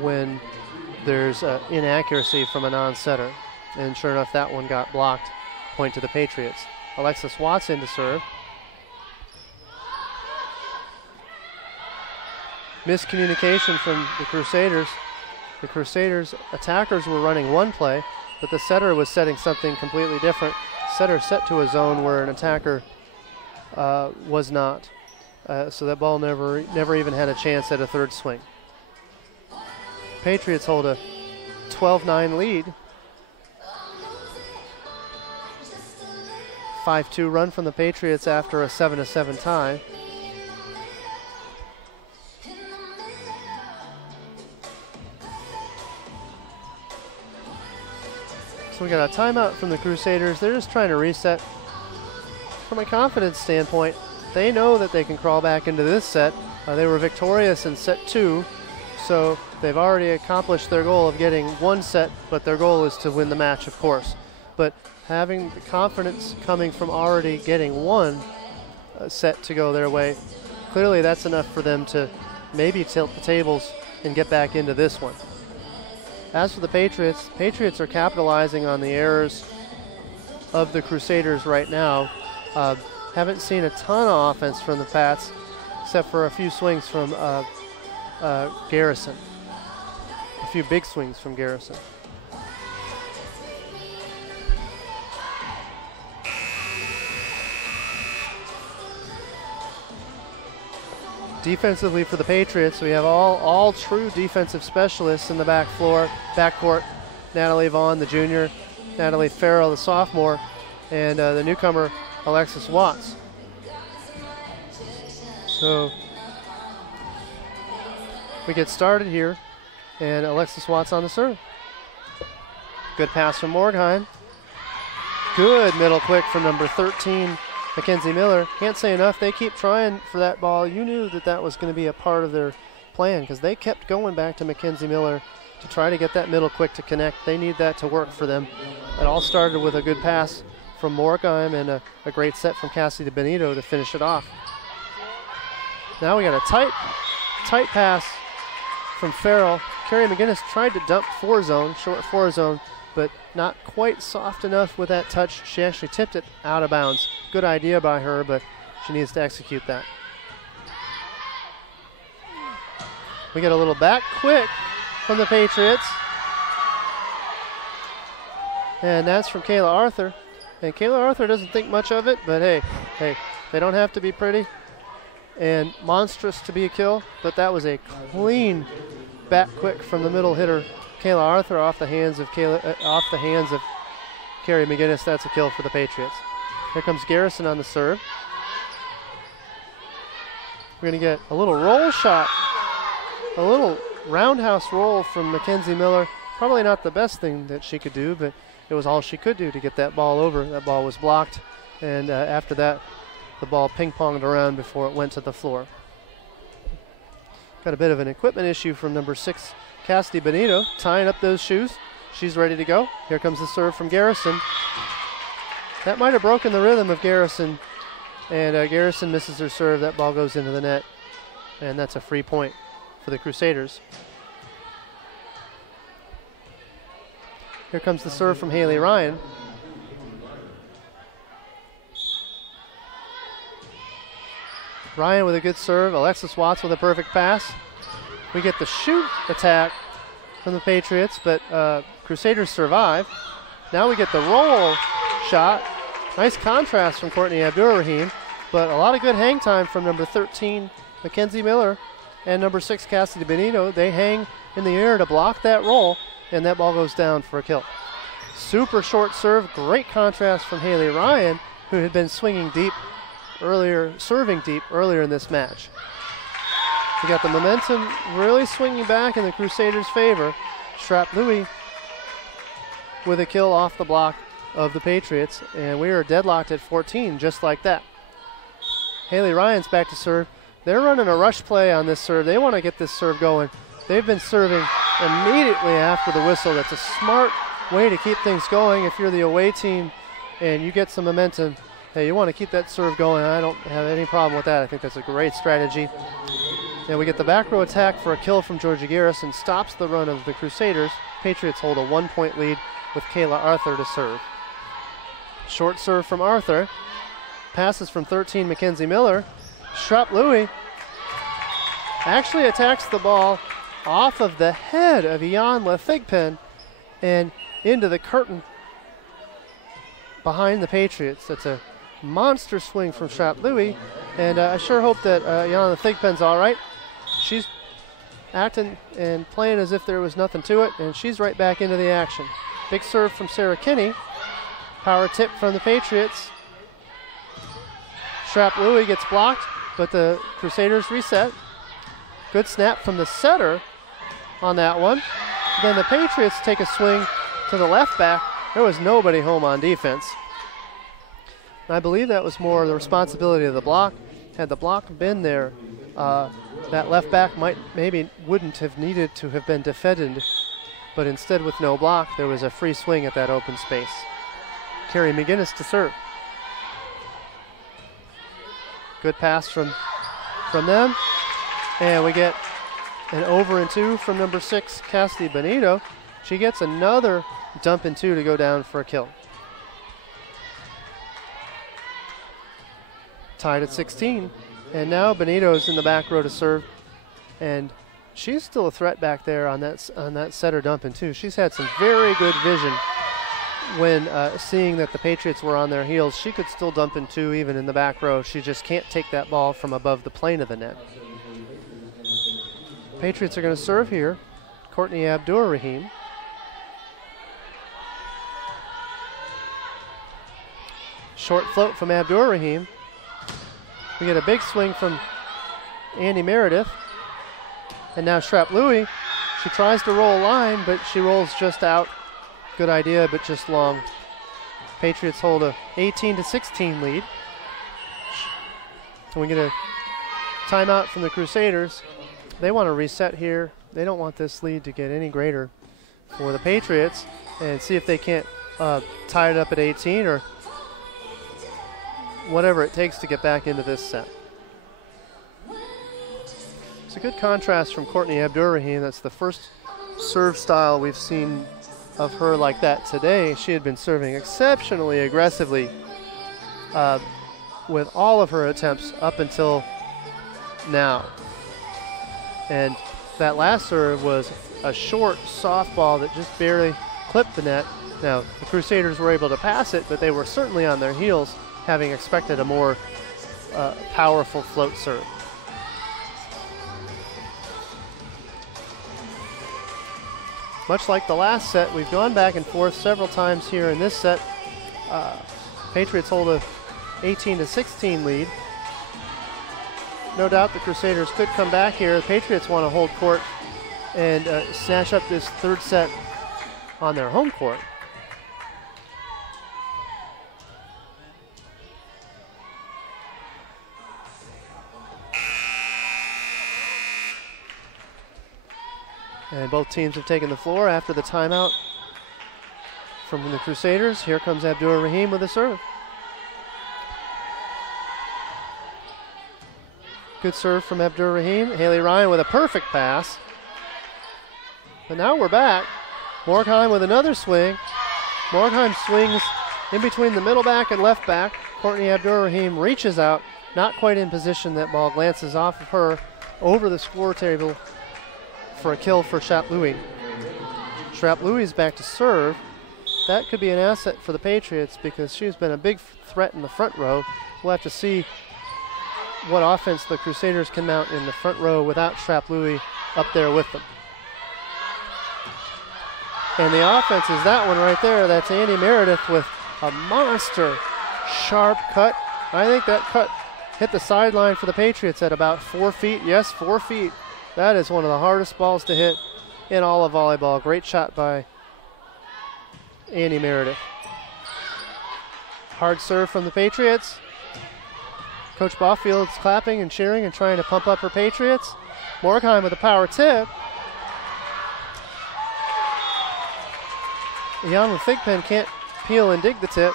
when there's inaccuracy from a non-setter. And sure enough, that one got blocked. Point to the Patriots. Alexis Watson to serve. Miscommunication from the Crusaders. The Crusaders attackers were running one play, but the setter was setting something completely different. Setter set to a zone where an attacker was not. So that ball never even had a chance at a third swing. Patriots hold a 12-9 lead. 5-2 run from the Patriots after a 7-7 tie. So we got a timeout from the Crusaders. They're just trying to reset. From a confidence standpoint, they know that they can crawl back into this set. They were victorious in set 2, so they've already accomplished their goal of getting one set, but their goal is to win the match, of course. But having the confidence coming from already getting one set to go their way, clearly that's enough for them to maybe tilt the tables and get back into this one. As for the Patriots are capitalizing on the errors of the Crusaders right now. Haven't seen a ton of offense from the Pats, except for a few swings from Garrison. A few big swings from Garrison. Defensively for the Patriots, we have all true defensive specialists in the backcourt. Natalie Vaughn, the junior, Natalie Farrell, the sophomore, and the newcomer, Alexis Watts. So we get started here, and Alexis Watts on the serve. Good pass from Morgheim. Good middle quick from number 13, Mackenzie Miller. Can't say enough. They keep trying for that ball. You knew that that was going to be a part of their plan because they kept going back to Mackenzie Miller to try to get that middle quick to connect. They need that to work for them. It all started with a good pass from Morgheim and a great set from Cassidy Benito to finish it off. Now we got a tight pass from Farrell. Carrie McGinnis tried to dump short four zone, but not quite soft enough with that touch. She actually tipped it out of bounds. Good idea by her, but she needs to execute that. We get a little back quick from the Patriots. And that's from Kayla Arthur. And Kayla Arthur doesn't think much of it, but hey, they don't have to be pretty and monstrous to be a kill, but that was a clean back quick from the middle hitter, Kayla Arthur, off the hands of Carrie McGinnis. That's a kill for the Patriots. Here comes Garrison on the serve. We're going to get a little roll shot, a little roundhouse roll from Mackenzie Miller. Probably not the best thing that she could do, but it was all she could do to get that ball over. That ball was blocked, and after that, the ball ping-ponged around before it went to the floor. Got a bit of an equipment issue from number 6, Cassidy Benito, tying up those shoes. She's ready to go. Here comes the serve from Garrison. That might have broken the rhythm of Garrison, and Garrison misses her serve. That ball goes into the net, and that's a free point for the Crusaders. Here comes the serve from Haley Ryan. Ryan with a good serve. Alexis Watts with a perfect pass. We get the shoot attack from the Patriots, but Crusaders survive. Now we get the roll shot. Nice contrast from Courtney Abdur-Rahim, but a lot of good hang time from number 13, Mackenzie Miller, and number 6, Cassidy Benito. They hang in the air to block that roll, and that ball goes down for a kill. Super short serve. Great contrast from Haley Ryan, who had been serving deep earlier in this match. We got the momentum really swinging back in the Crusaders' favor. Shrap Louis with a kill off the block of the Patriots, and we are deadlocked at 14 just like that. Haley Ryan's back to serve. They're running a rush play on this serve. They want to get this serve going. They've been serving immediately after the whistle. That's a smart way to keep things going. If you're the away team and you get some momentum, hey, you want to keep that serve going. I don't have any problem with that. I think that's a great strategy. And we get the back row attack for a kill from Georgia Garrison. Stops the run of the Crusaders. Patriots hold a 1-point lead with Kayla Arthur to serve. Short serve from Arthur. Passes from 13, Mackenzie Miller. Shrap Louis actually attacks the ball off of the head of Ianla Thigpen and into the curtain behind the Patriots. That's a monster swing from Shrap Louis, and I sure hope that Ianla Thigpen's all right. She's acting and playing as if there was nothing to it, and she's right back into the action. Big serve from Sarah Kinney. Power tip from the Patriots. Shrap Louis gets blocked, but the Crusaders reset. Good snap from the setter on that one. Then the Patriots take a swing to the left back. There was nobody home on defense. I believe that was more the responsibility of the block. Had the block been there, that left back wouldn't have needed to have been defended, but instead with no block, there was a free swing at that open space. Carrie McGinnis to serve. Good pass from them, and we get an over and 2 from number 6, Cassidy Benito. She gets another dump and 2 to go down for a kill. Tied at 16, and now Benito's in the back row to serve, and she's still a threat back there on that setter dump and 2. She's had some very good vision when seeing that the Patriots were on their heels. She could still dump in 2 even in the back row. She just can't take that ball from above the plane of the net. Patriots are going to serve here. Courtney Abdur-Rahim. Short float from Abdur-Rahim. We get a big swing from Andy Meredith. And now Shrap Louie, she tries to roll line, but she rolls just out. Good idea, but just long. Patriots hold a 18-16 lead. And we get a timeout from the Crusaders. They want to reset here. They don't want this lead to get any greater for the Patriots, and see if they can't tie it up at 18 or whatever it takes to get back into this set. It's a good contrast from Courtney Abdur-Rahim. That's the first serve style we've seen of her like that today. She had been serving exceptionally aggressively with all of her attempts up until now. And that last serve was a short softball that just barely clipped the net. Now, the Crusaders were able to pass it, but they were certainly on their heels, having expected a more powerful float serve. Much like the last set, we've gone back and forth several times here in this set. Patriots hold a 18-16 lead. No doubt the Crusaders could come back here. The Patriots want to hold court and snatch up this third set on their home court. And both teams have taken the floor after the timeout from the Crusaders. Here comes Abdur-Rahim with a serve. Good serve from Abdur-Rahim. Haley Ryan with a perfect pass. But now we're back. Morgheim with another swing. Morgheim swings in between the middle back and left back. Courtney Abdur-Rahim reaches out, not quite in position. That ball glances off of her over the score table for a kill for Shrap Louie. Shrap Louie is back to serve. That could be an asset for the Patriots because she's been a big threat in the front row. We'll have to see what offense the Crusaders can mount in the front row without Shrap Louie up there with them. And the offense is that one right there. That's Andy Meredith with a monster sharp cut. I think that cut hit the sideline for the Patriots at about 4 feet. Yes, 4 feet. That is one of the hardest balls to hit in all of volleyball. Great shot by Andy Meredith. Hard serve from the Patriots. Coach Baufield's clapping and cheering and trying to pump up her Patriots. Morgheim with a power tip. Jan Thigpen can't peel and dig the tip.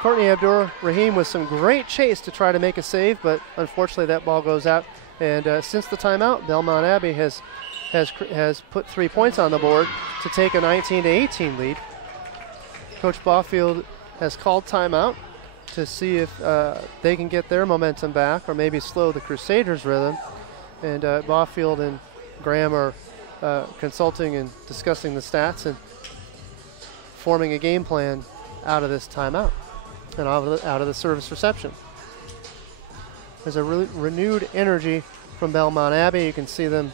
Courtney Abdur-Rahim with some great chase to try to make a save, but unfortunately that ball goes out. And since the timeout, Belmont Abbey has put 3 points on the board to take a 19-18 lead. Coach Bauffield has called timeout to see if they can get their momentum back or maybe slow the Crusaders' rhythm. And Bauffield and Graham are consulting and discussing the stats and forming a game plan out of this timeout and out of the service reception. There's a renewed energy from Belmont Abbey. You can see them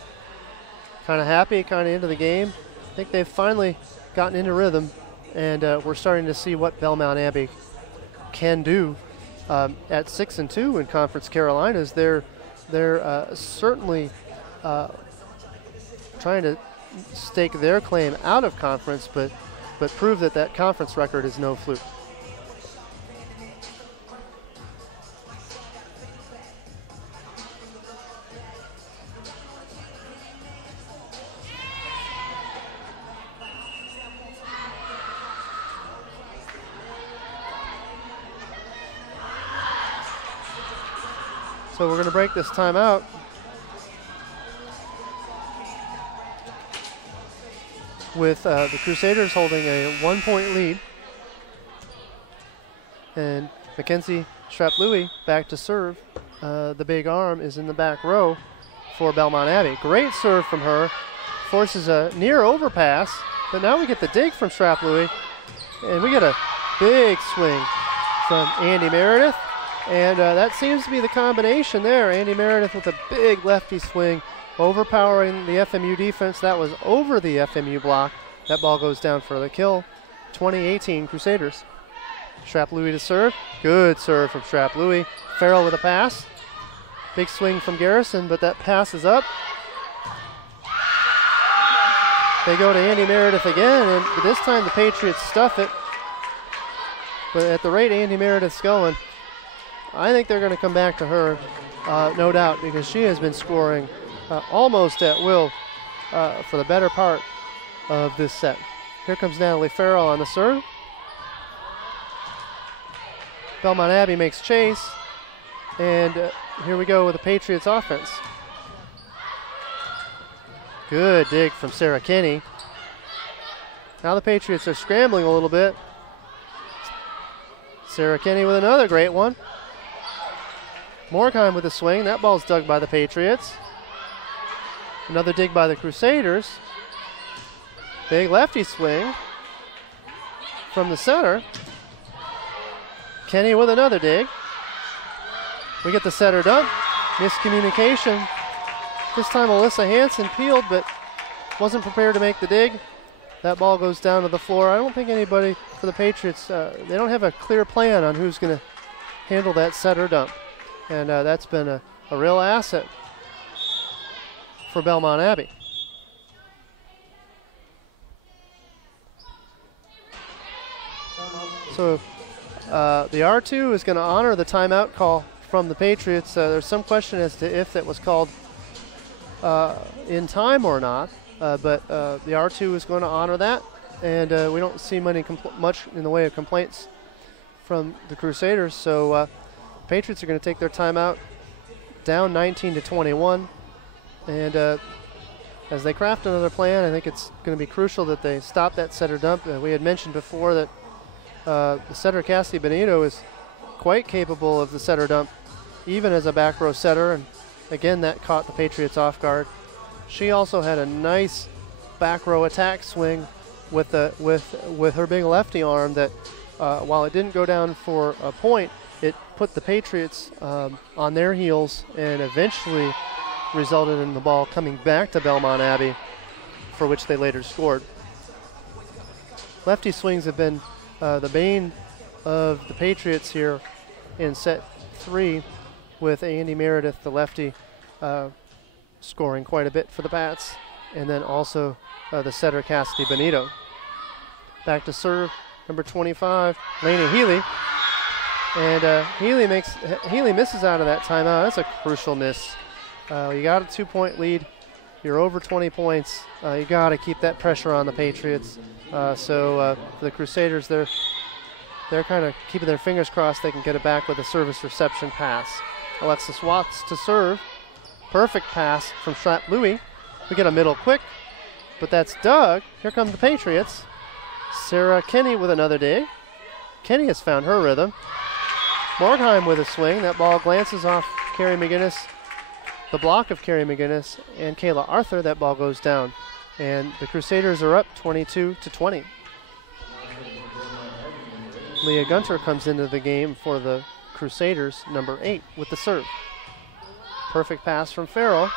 kind of happy, kind of into the game. I think they've finally gotten into rhythm, and we're starting to see what Belmont Abbey can do at 6-2 in Conference Carolinas. They're certainly trying to stake their claim out of conference, but prove that conference record is no fluke. So we're going to break this timeout. With the Crusaders holding a 1-point lead. And Mackenzie Shrap Louie back to serve. The big arm is in the back row for Belmont Abbey. Great serve from her. Forces a near overpass. But now we get the dig from Shrap Louie. And we get a big swing from Andy Meredith. And that seems to be the combination there. Andy Meredith with a big lefty swing, overpowering the FMU defense. That was over the FMU block. That ball goes down for the kill. 20-18 Crusaders. Shrap Louie to serve. Good serve from Shrap Louie. Farrell with a pass. Big swing from Garrison, but that pass is up. They go to Andy Meredith again, and this time the Patriots stuff it. But at the rate Andy Meredith's going, I think they're going to come back to her, no doubt, because she has been scoring almost at will for the better part of this set. Here comes Natalie Farrell on the serve. Belmont Abbey makes chase, and here we go with the Patriots offense. Good dig from Sarah Kenny. Now the Patriots are scrambling a little bit. Sarah Kenny with another great one. Morkheim with a swing. That ball's dug by the Patriots. Another dig by the Crusaders. Big lefty swing from the center. Kenny with another dig. We get the setter dump. Miscommunication. This time Alyssa Hansen peeled, but wasn't prepared to make the dig. That ball goes down to the floor. I don't think anybody for the Patriots, they don't have a clear plan on who's going to handle that setter dump. And that's been a real asset for Belmont Abbey. So the R2 is going to honor the timeout call from the Patriots. There's some question as to if that was called in time or not, but the R2 is going to honor that, and we don't see much in the way of complaints from the Crusaders. So Patriots are going to take their timeout, down 19-21, and as they craft another plan, I think it's going to be crucial that they stop that setter dump. We had mentioned before that the setter Cassidy Benito is quite capable of the setter dump, even as a back row setter, and again that caught the Patriots off guard. She also had a nice back row attack swing with her big lefty arm that while it didn't go down for a point, it put the Patriots on their heels and eventually resulted in the ball coming back to Belmont Abbey, for which they later scored. Lefty swings have been the bane of the Patriots here in set 3, with Andy Meredith, the lefty, scoring quite a bit for the Pats, and then also the setter Cassidy Benito. Back to serve, number 25, Lainey Healy. And Healy misses out of that timeout. That's a crucial miss. You got a 2-point lead. You're over 20 points. You got to keep that pressure on the Patriots. So for the Crusaders, they're kind of keeping their fingers crossed they can get it back with a service reception pass. Alexis Watts to serve. Perfect pass from Schlapp Louis. We get a middle quick, but that's dug. Here come the Patriots. Sarah Kenny with another dig. Kenny has found her rhythm. Morgheim with a swing. That ball glances off Carrie McGinnis, the block of Carrie McGinnis, and Kayla Arthur. That ball goes down. And the Crusaders are up 22-20. Leah Gunter comes into the game for the Crusaders, number 8, with the serve. Perfect pass from Farrell.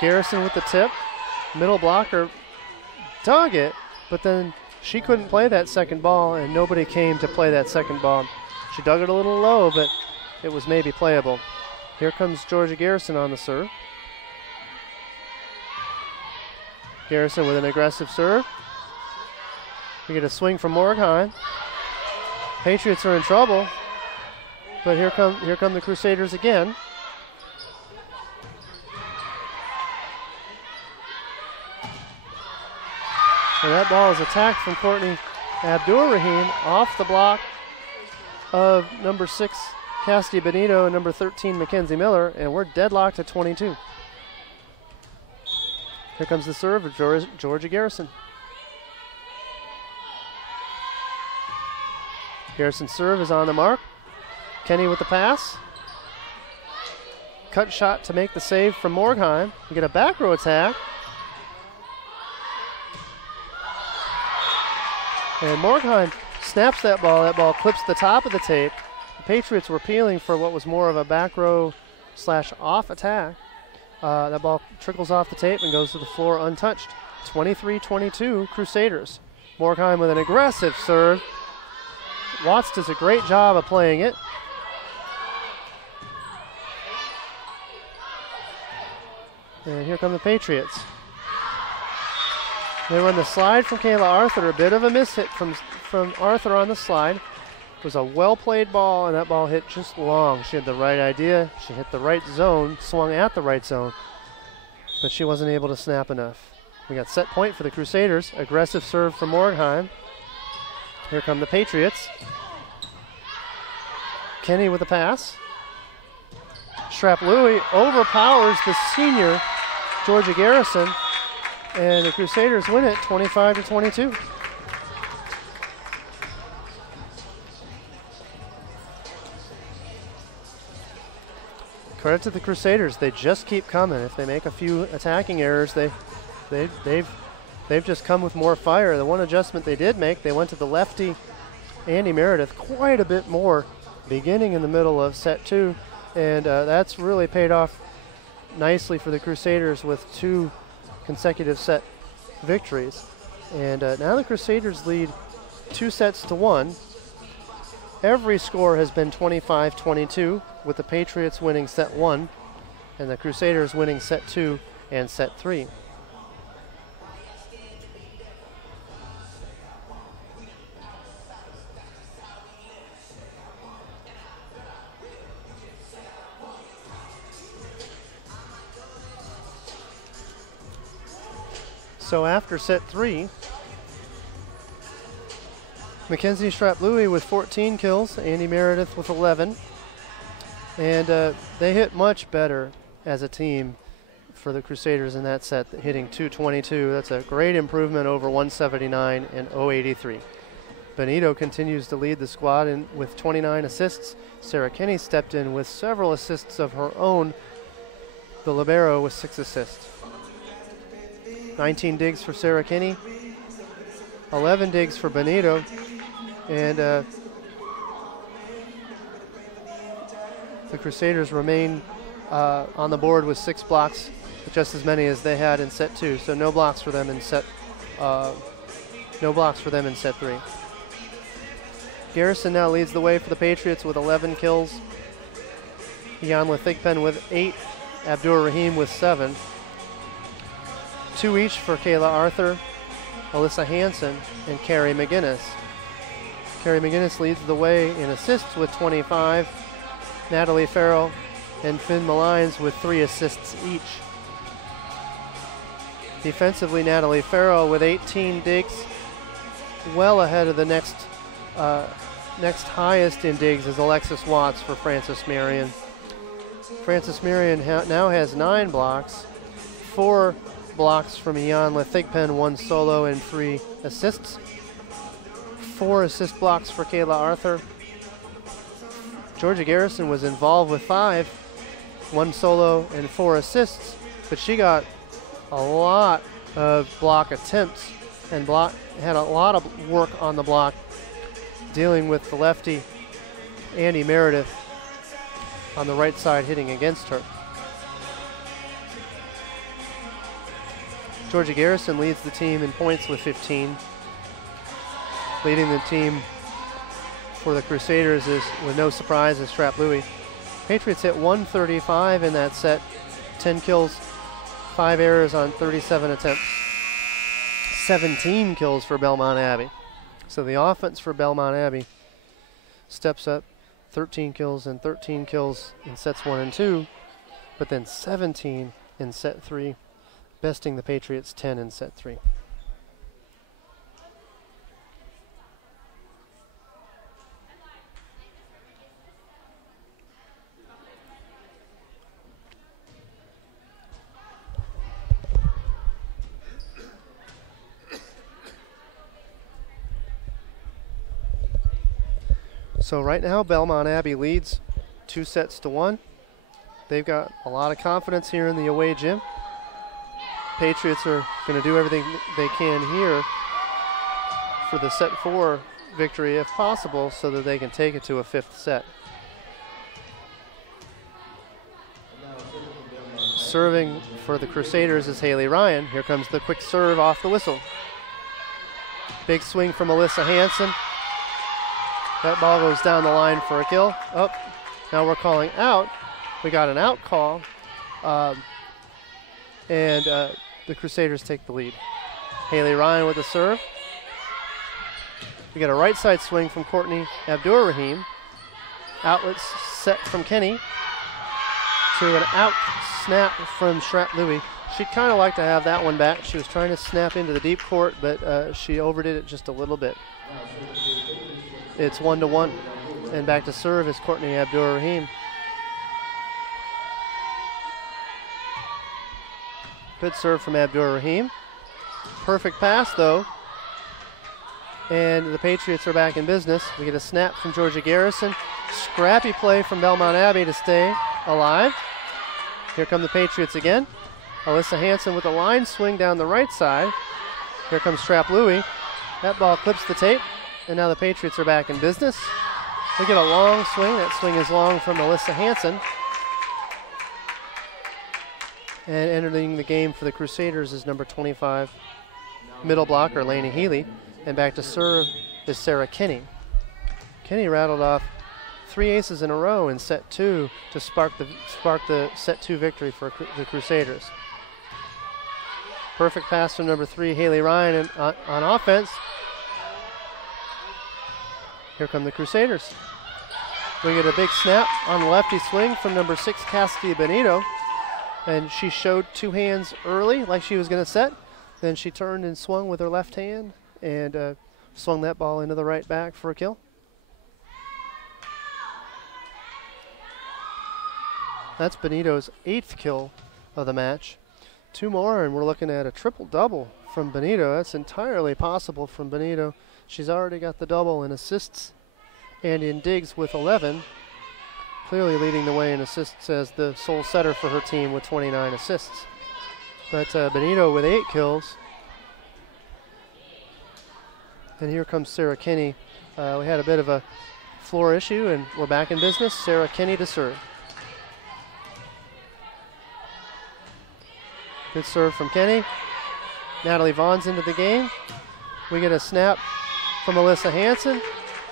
Garrison with the tip. Middle blocker dug it, but then she couldn't play that second ball, and nobody came to play that second ball. She dug it a little low, but it was maybe playable. Here comes Georgia Garrison on the serve. Garrison with an aggressive serve. We get a swing from Morgheim. Patriots are in trouble, but here come the Crusaders again. And that ball is attacked from Courtney Abdur-Rahim off the block of number 6, Cassidy Benito, and number 13, Mackenzie Miller, and we're deadlocked at 22. Here comes the serve of Georgia Garrison. Garrison's serve is on the mark. Kenny with the pass. Cut shot to make the save from Morgheim. We get a back row attack. And Morgheim snaps that ball. That ball clips the top of the tape. The Patriots were peeling for what was more of a back row / off attack. That ball trickles off the tape and goes to the floor untouched. 23-22 Crusaders. Morgheim with an aggressive serve. Watts does a great job of playing it. And here come the Patriots. They run the slide from Kayla Arthur. A bit of a miss hit from Arthur on the slide. It was a well-played ball, and that ball hit just long. She had the right idea. She hit the right zone, swung at the right zone, but she wasn't able to snap enough. We got set point for the Crusaders. Aggressive serve from Morgheim. Here come the Patriots. Kenny with a pass. Schrapp-Louis overpowers the senior, Georgia Garrison, and the Crusaders win it 25-22. Credit to the Crusaders, they just keep coming. If they make a few attacking errors, they've just come with more fire. The one adjustment they did make, they went to the lefty, Andy Meredith, quite a bit more, beginning in the middle of set 2, and that's really paid off nicely for the Crusaders with 2 consecutive set victories. And now the Crusaders lead 2-1. Every score has been 25-22, with the Patriots winning set 1 and the Crusaders winning set 2 and set 3. So after set 3, Mackenzie Schrapp-Louis with 14 kills, Andy Meredith with 11. And they hit much better as a team for the Crusaders in that set, hitting 222. That's a great improvement over 179 and 083. Benito continues to lead the squad with 29 assists. Sarah Kenny stepped in with several assists of her own. The libero with 6 assists. 19 digs for Sarah Kenny, 11 digs for Benito, and the Crusaders remain on the board with 6 blocks, just as many as they had in set 2. So no blocks for them in set 3. Garrison now leads the way for the Patriots with 11 kills. Yanla Thigpen with 8, Abdur Rahim with 7. 2 each for Kayla Arthur, Alyssa Hansen, and Carrie McGinnis. Carrie McGinnis leads the way in assists with 25. Natalie Farrell and Finn Malines with 3 assists each. Defensively, Natalie Farrell with 18 digs, well ahead of the next highest in digs is Alexis Watts for Francis Marion. Francis Marion now has 9 blocks, 4 blocks from Yanla Thigpen, 1 solo and 3 assists. 4 assist blocks for Kayla Arthur. Georgia Garrison was involved with 5, 1 solo and 4 assists, but she got a lot of block attempts and had a lot of work on the block, dealing with the lefty Andy Meredith on the right side hitting against her. Georgia Garrison leads the team in points with 15. Leading the team for the Crusaders is, with no surprise, is Schrapp-Louis. Patriots hit 135 in that set, 10 kills, 5 errors on 37 attempts. 17 kills for Belmont Abbey. So the offense for Belmont Abbey steps up, 13 kills and 13 kills in sets 1 and 2, but then 17 in set 3. Besting the Patriots 10 in set 3. So right now Belmont Abbey leads 2-1. They've got a lot of confidence here in the away gym. Patriots are going to do everything they can here for the set 4 victory if possible, so that they can take it to a 5th set. Serving for the Crusaders is Haley Ryan. Here comes the quick serve off the whistle. Big swing from Alyssa Hansen. That ball goes down the line for a kill. Now we're calling out. We got an out call. and the Crusaders take the lead. Haley Ryan with the serve. We got a right side swing from Courtney Abdur-Rahim. Outlets set from Kenny to an out snap from Shrap-Louis. She'd kind of like to have that one back. She was trying to snap into the deep court, but she overdid it just a little bit. It's 1-1, and back to serve is Courtney Abdur-Rahim. Good serve from Abdur-Rahim. Perfect pass, though. And the Patriots are back in business. We get a snap from Georgia Garrison. Scrappy play from Belmont Abbey to stay alive. Here come the Patriots again. Alyssa Hansen with a line swing down the right side. Here comes Shrap-Louis. That ball clips the tape, and now the Patriots are back in business. We get a long swing. That swing is long from Alyssa Hansen. And entering the game for the Crusaders is number 25, middle blocker Lainey Healy. And back to serve is Sarah Kinney. Kinney rattled off 3 aces in a row in set 2 to spark the set 2 victory for the Crusaders. Perfect pass from number 3, Haley Ryan, on offense. Here come the Crusaders. We get a big snap on the lefty swing from number 6, Cassidy Benito. And she showed 2 hands early like she was going to set. Then she turned and swung with her left hand and swung that ball into the right back for a kill. That's Benito's 8th kill of the match. 2 more, and we're looking at a triple-double from Benito. That's entirely possible from Benito. She's already got the double in assists and in digs with 11. Clearly leading the way in assists as the sole setter for her team with 29 assists. But Benito with 8 kills. And here comes Sarah Kinney. We had a bit of a floor issue, and we're back in business. Sarah Kinney to serve. Good serve from Kenny. Natalie Vaughn's into the game. We get a snap from Alyssa Hansen.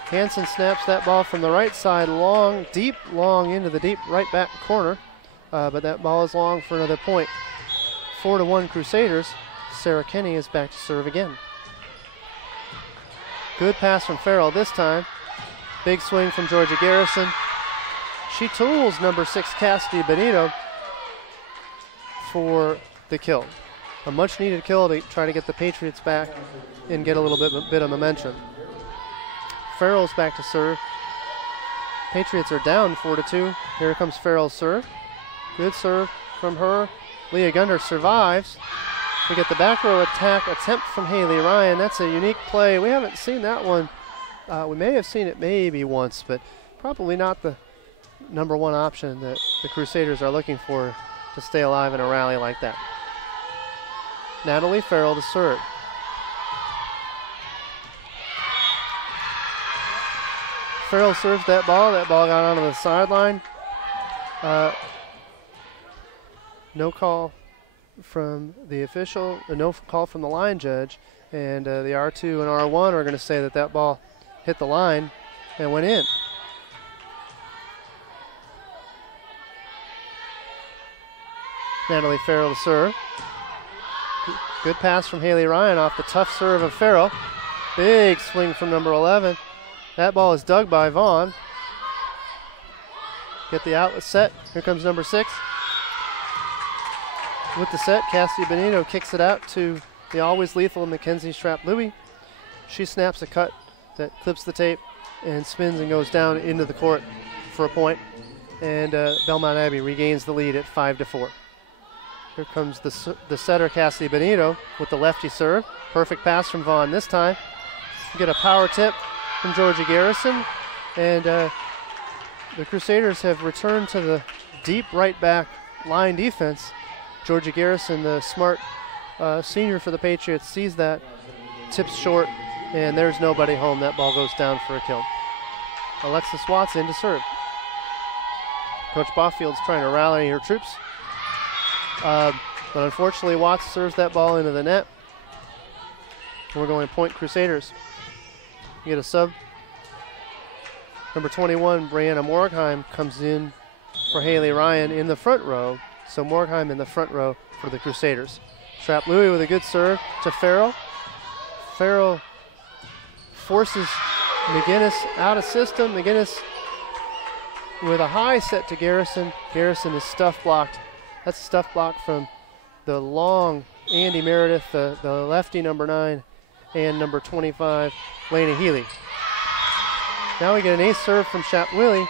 Hansen snaps that ball from the right side, long into the deep right back corner. But that ball is long for another point. 4-1 Crusaders. Sarah Kinney is back to serve again. Good pass from Farrell this time. Big swing from Georgia Garrison. She tools number 6 Cassidy Benito for the kill. A much needed kill to try to get the Patriots back and get a little bit of momentum. Farrell's back to serve. Patriots are down 4-2. Here comes Farrell's serve. Good serve from her. Leah Gunder survives. We get the back row attack attempt from Haley Ryan. That's a unique play. We haven't seen that one. We may have seen it maybe once, but probably not the number 1 option that the Crusaders are looking for to stay alive in a rally like that. Natalie Farrell to serve. Farrell serves that ball. That ball got onto the sideline. No call from the official, no call from the line judge, and the R2 and R1 are going to say that that ball hit the line and went in. Natalie Farrell to serve. Good pass from Haley Ryan off the tough serve of Farrell. Big swing from number 11. That ball is dug by Vaughn. Get the outlet set. Here comes number 6. With the set, Cassidy Benito kicks it out to the always lethal Mackenzie Shrap-Louis. She snaps a cut that clips the tape and spins and goes down into the court for a point. And Belmont Abbey regains the lead at 5-4. Here comes the setter, Cassidy Benito, with the lefty serve. Perfect pass from Vaughn this time. We get a power tip from Georgia Garrison. And the Crusaders have returned to the deep right back line defense. Georgia Garrison, the smart senior for the Patriots, sees that, tips short, and there's nobody home. That ball goes down for a kill. Alexis Watts in to serve. Coach Boffield's trying to rally her troops. But unfortunately, Watts serves that ball into the net. We're going point Crusaders. You get a sub. Number 21, Brianna Morgheim, comes in for Haley Ryan in the front row So Morgheim in the front row for the Crusaders. Shrap Louis with a good serve to Farrell. Farrell forces McGinnis out of system. McGinnis with a high set to Garrison. Garrison is stuff blocked. That's a stuff block from the long Andy Meredith, the lefty number 9, and number 25, Lena Healy. Now we get an ace serve from Shrap Louis.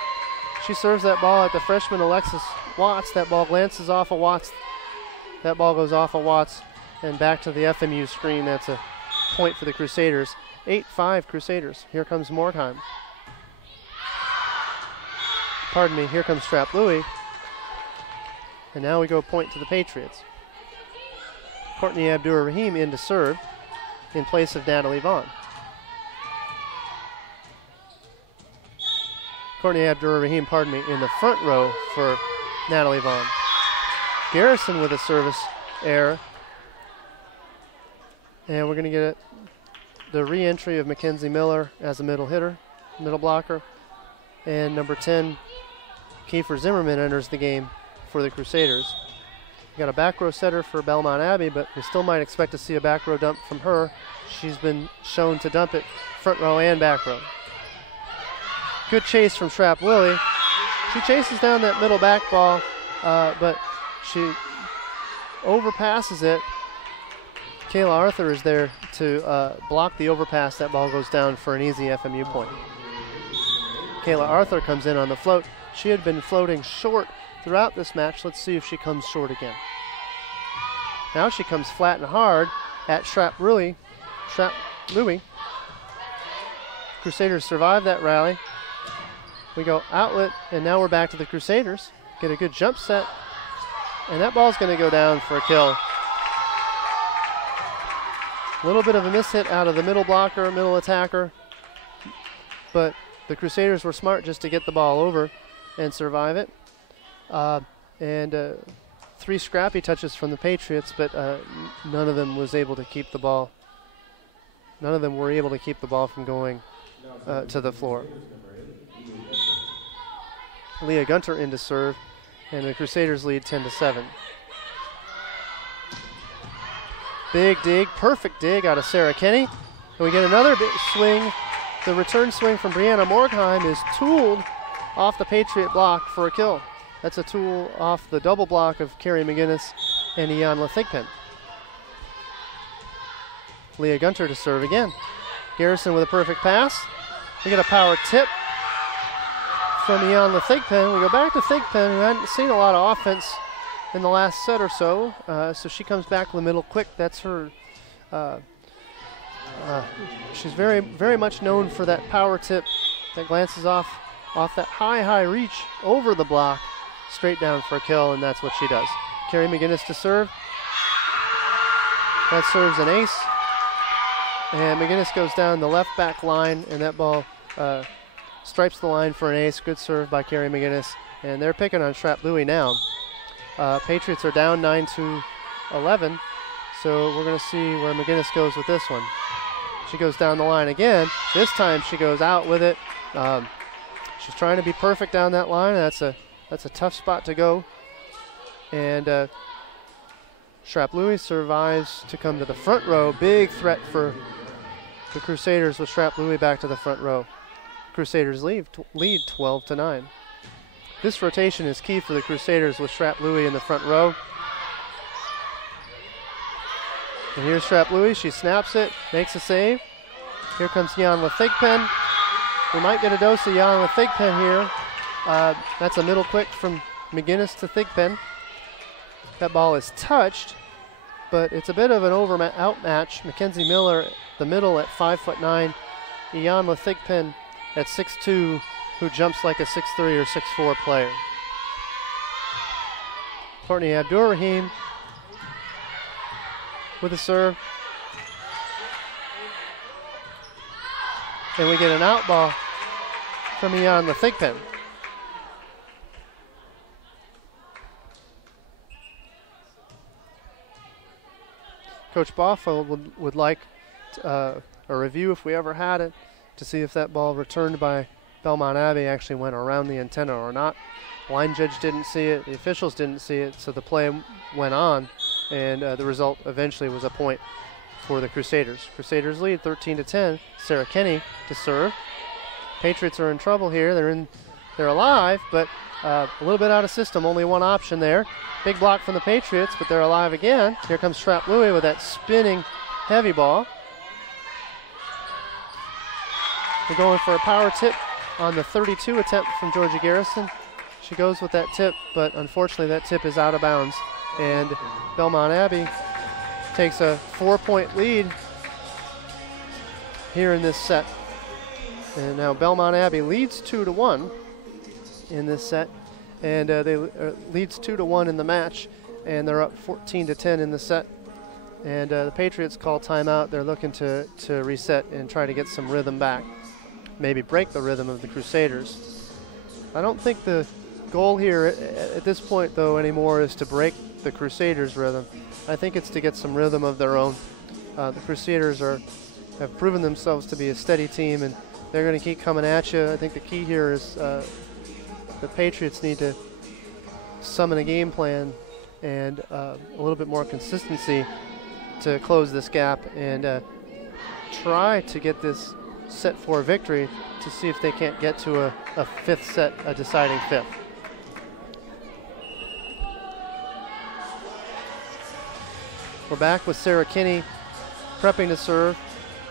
She serves that ball at the freshman Alexis Watts. That ball glances off of Watts. That ball goes off of Watts and back to the FMU screen. That's a point for the Crusaders. 8-5 Crusaders. Here comes Morgheim. Pardon me, here comes Shrap Louis. And now we go point to the Patriots. Courtney Abdur-Rahim in to serve in place of Natalie Vaughn. Courtney Abdur-Rahim, pardon me, in the front row for Natalie Vaughn. Garrison with a service error. And we're going to get the re-entry of Mackenzie Miller as a middle hitter, middle blocker. And number 10, Kiefer Zimmerman enters the game for the Crusaders. We got a back row setter for Belmont Abbey, but we still might expect to see a back row dump from her. She's been shown to dump it front row and back row. Good chase from Shrap Louis. She chases down that middle back ball, but she overpasses it. Kayla Arthur is there to block the overpass. That ball goes down for an easy FMU point. Kayla Arthur comes in on the float. She had been floating short throughout this match. Let's see if she comes short again. Now she comes flat and hard at Shrap Louis. Crusaders survive that rally. We go outlet, and now we're back to the Crusaders. Get a good jump set, and that ball's going to go down for a kill. A little bit of a miss hit out of the middle blocker, middle attacker, but the Crusaders were smart just to get the ball over and survive it. And 3 scrappy touches from the Patriots, but none of them was able to keep the ball. None of them were able to keep the ball from going to the floor. Leah Gunter in to serve, and the Crusaders lead 10-7. Big dig, perfect dig out of Sarah Kenny. And we get another big swing. The return swing from Brianna Morgheim is tooled off the Patriot block for a kill. That's a tool off the double block of Carrie McGinnis and Ianla Thigpen. Leah Gunter to serve again. Garrison with a perfect pass. We get a power tip from Ianla Thigpen. We go back to Thigpen, who hadn't seen a lot of offense in the last set or so. So she comes back to the middle quick. That's her. She's very, very much known for that power tip that glances off that high reach over the block, straight down for a kill, and that's what she does. Carrie McGinnis to serve. That serves an ace. And McGinnis goes down the left back line, and that ball stripes the line for an ace. Good serve by Carrie McGinnis. And they're picking on Shrap Louis now. Patriots are down 9-11, so we're going to see where McGinnis goes with this one. She goes down the line again. This time she goes out with it. She's trying to be perfect down that line. That's a tough spot to go. And Shrap Louis survives to come to the front row. Big threat for the Crusaders with Shrap Louis back to the front row. Crusaders lead 12-9. This rotation is key for the Crusaders with Shrap Louis in the front row. And here's Shrap Louis. She snaps it, makes a save. Here comes Ianla Thigpen. We might get a dose of Ianla Thigpen here. That's a middle quick from McGinnis to Thigpen. That ball is touched, but it's a bit of an outmatch. Mackenzie Miller, the middle at 5'9", Ianla Thigpen at 6'2", who jumps like a 6'3" or 6'4" player. Courtney Abdur-Rahim with a serve. And we get an out ball from Ianla Thigpen. Coach Boffa would like a review, if we ever had it, to see if that ball returned by Belmont Abbey actually went around the antenna or not. Line judge didn't see it. The officials didn't see it, so the play went on, and the result eventually was a point for the Crusaders. Crusaders lead 13-10. Sarah Kenny to serve. Patriots are in trouble here. They're alive, but a little bit out of system. Only one option there. Big block from the Patriots, but they're alive again. Here comes Trapp Louie with that spinning heavy ball. They're going for a power tip on the 32 attempt from Georgia Garrison. She goes with that tip, but unfortunately that tip is out of bounds. And Belmont Abbey takes a 4-point lead here in this set. And now Belmont Abbey leads 2-1 in this set. And leads 2-1 in the match. And they're up 14-10 in the set. And the Patriots call timeout. They're looking to reset and try to get some rhythm back. Maybe break the rhythm of the Crusaders. I don't think the goal here at this point, though, anymore is to break the Crusaders' rhythm. I think it's to get some rhythm of their own. The Crusaders have proven themselves to be a steady team, and they're going to keep coming at you. I think the key here is the Patriots need to summon a game plan and a little bit more consistency to close this gap and try to get this set 4 victory to see if they can't get to a fifth set, a deciding fifth. We're back with Sarah Kinney prepping to serve,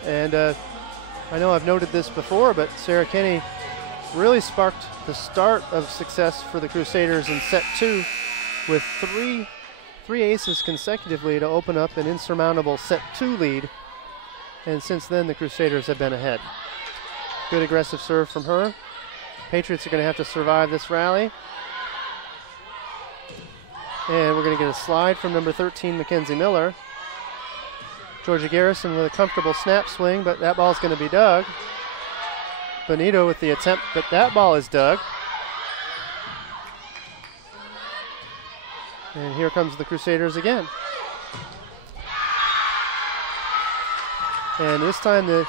and I know I've noted this before, but Sarah Kinney really sparked the start of success for the Crusaders in set 2 with three aces consecutively to open up an insurmountable set 2 lead, and since then the Crusaders have been ahead. Good aggressive serve from her. Patriots are going to have to survive this rally. And we're going to get a slide from number 13, Mackenzie Miller. Georgia Garrison with a comfortable snap swing, but that ball's going to be dug. Benito with the attempt, but that ball is dug. And here comes the Crusaders again. And this time the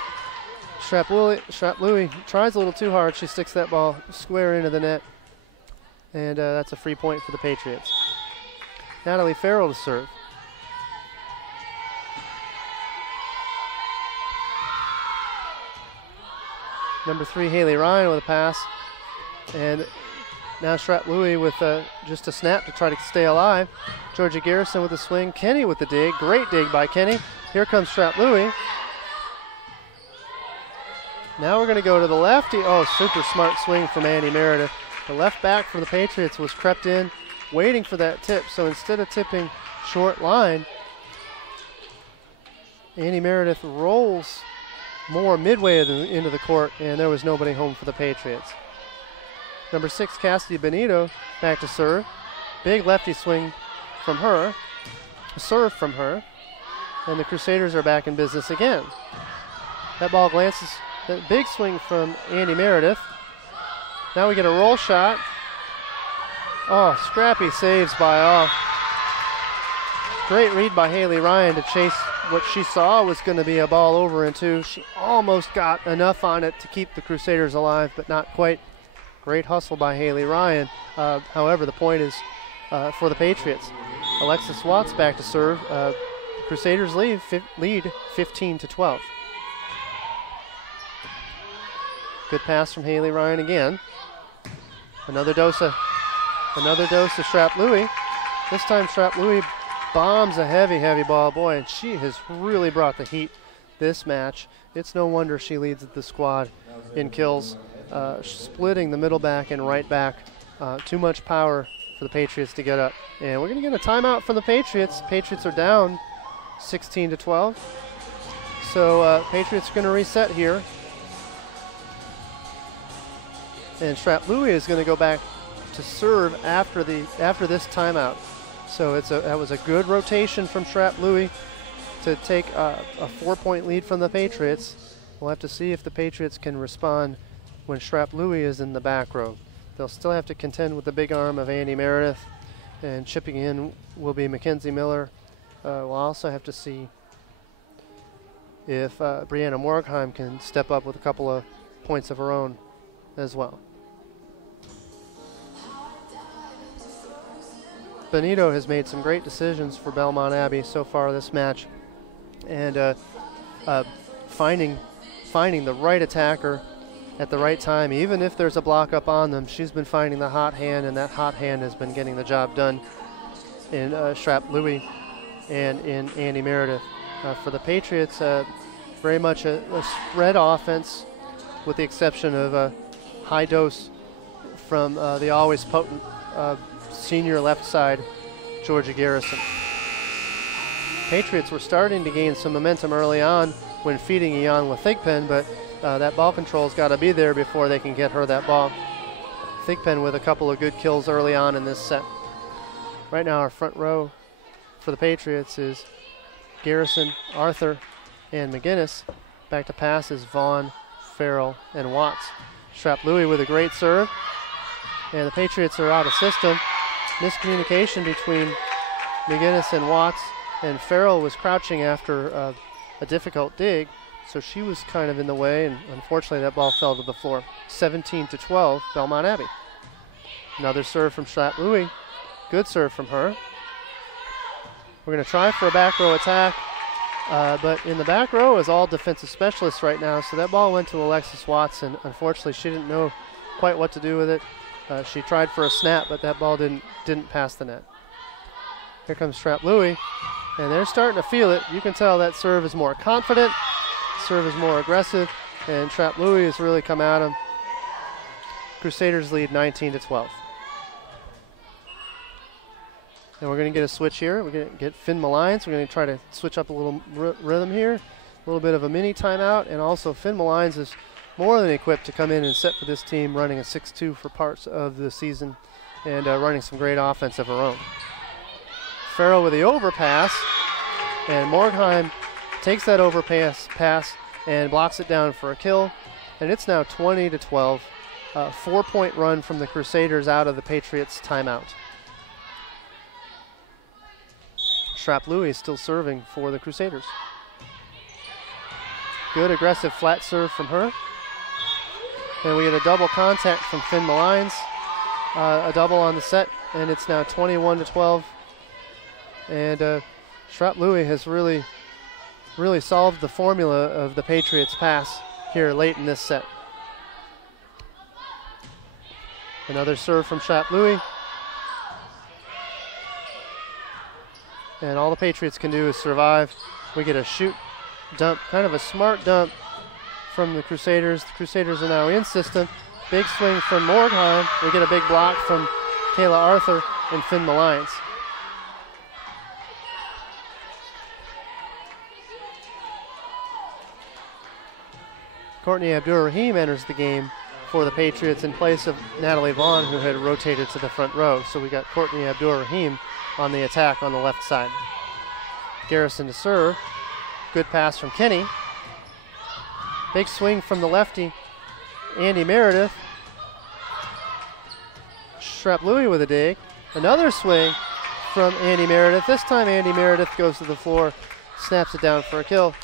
Trapp Louie tries a little too hard. She sticks that ball square into the net. And that's a free point for the Patriots. Natalie Farrell to serve. Number 3, Haley Ryan with a pass. And now Trapp Louie with just a snap to try to stay alive. Georgia Garrison with a swing. Kenny with the dig. Great dig by Kenny. Here comes Trapp Louie. Now we're going to go to the lefty. Oh, super smart swing from Andy Meredith. The left back for the Patriots was crept in, waiting for that tip. So instead of tipping short line, Andy Meredith rolls more midway into the court, and there was nobody home for the Patriots. Number 6, Cassidy Benito, back to serve. Big lefty swing from her, serve from her, and the Crusaders are back in business again. That ball glances, that big swing from Andy Meredith. Now we get a roll shot. Oh, scrappy saves by all. Great read by Haley Ryan to chase what she saw was going to be a ball over and 2. She almost got enough on it to keep the Crusaders alive, but not quite. Great hustle by Haley Ryan. However, the point is for the Patriots. Alexis Watts back to serve. Crusaders lead 15-12. Good pass from Haley Ryan again. Another dose of Trapp Louie. This time Trapp Louie bombs a heavy ball. Boy, and she has really brought the heat this match. It's no wonder she leads the squad in kills, splitting the middle back and right back. Too much power for the Patriots to get up. And we're going to get a timeout from the Patriots. Patriots are down 16-12. So Patriots are going to reset here. And Trapp Louie is going to go back to serve after this timeout. So that was a good rotation from Trapp Louie to take a 4-point lead from the Patriots. We'll have to see if the Patriots can respond when Trapp Louie is in the back row. They'll still have to contend with the big arm of Andy Meredith, and chipping in will be Mackenzie Miller. We'll also have to see if Brianna Morgheim can step up with a couple of points of her own as well. Benito has made some great decisions for Belmont Abbey so far this match, and finding the right attacker at the right time. Even if there's a block up on them, she's been finding the hot hand, and that hot hand has been getting the job done in Shrap Louie and in Andy Meredith. For the Patriots, very much a spread offense, with the exception of a high dose from the always potent senior left side, Georgia Garrison. Patriots were starting to gain some momentum early on when feeding Iyanla Thigpen, but that ball control's got to be there before they can get her that ball. Thigpen with a couple of good kills early on in this set. Right now our front row for the Patriots is Garrison, Arthur, and McGinnis. Back to pass is Vaughn, Farrell, and Watts. Shrap Louie with a great serve, and the Patriots are out of system. Miscommunication between McGinnis and Watts, and Farrell was crouching after a difficult dig, so she was kind of in the way, and unfortunately that ball fell to the floor. 17-12, Belmont Abbey. Another serve from Shrap Louie. Good serve from her. We're going to try for a back row attack, but in the back row is all defensive specialists right now, so that ball went to Alexis Watts, and unfortunately she didn't know quite what to do with it. She tried for a snap, but that ball didn't pass the net. Here comes Shrap Louie, and they're starting to feel it. You can tell that serve is more confident, serve is more aggressive, and Shrap Louie has really come at them. Crusaders lead 19-12. And we're going to get a switch here. We're going to get Finn Malines. We're going to try to switch up a little rhythm here. A little bit of a mini timeout. And also Finn Malines is more than equipped to come in and set for this team, running a 6-2 for parts of the season and running some great offense of her own. Farrell with the overpass. And Morgheim takes that overpass and blocks it down for a kill. And it's now 20-12. 4-point run from the Crusaders out of the Patriots' timeout. Shrap Louie is still serving for the Crusaders. Good aggressive flat serve from her. And we get a double contact from Finn Malines. A double on the set, and it's now 21-12. And Shrap Louie has really solved the formula of the Patriots' pass here late in this set. Another serve from Shrap Louie. And all the Patriots can do is survive. We get a shoot dump, kind of a smart dump from the Crusaders. The Crusaders are now in system. Big swing from Morgheim. We get a big block from Kayla Arthur and Finn Malines. Courtney Abdur-Rahim enters the game for the Patriots in place of Natalie Vaughn, who had rotated to the front row. So we got Courtney Abdur-Rahim on the attack on the left side. Garrison to serve. Good pass from Kenny. Big swing from the lefty, Andy Meredith. Shrap Louie with a dig. Another swing from Andy Meredith. This time Andy Meredith goes to the floor, snaps it down for a kill.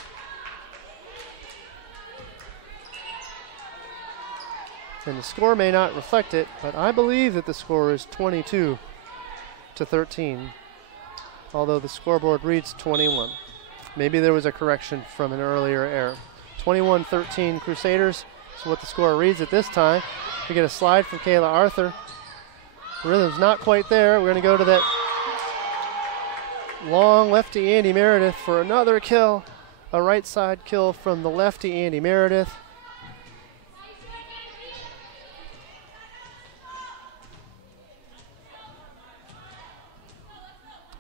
And the score may not reflect it, but I believe that the score is 22-13, although the scoreboard reads 21. Maybe there was a correction from an earlier error. 21-13 Crusaders is what the score reads at this time. We get a slide from Kayla Arthur. The rhythm's not quite there. We're going to go to that long lefty Andy Meredith for another kill. A right side kill from the lefty Andy Meredith.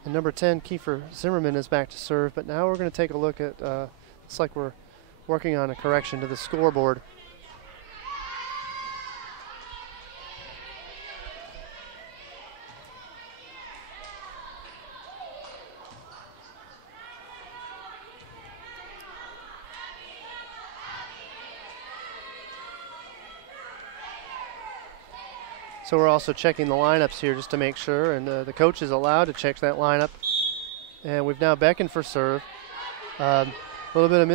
And number 10, Kiefer Zimmerman, is back to serve, but now we're going to take a look at, it's like we're working on a correction to the scoreboard. So we're also checking the lineups here just to make sure, and the coach is allowed to check that lineup. And we've now beckoned for serve. A little bit of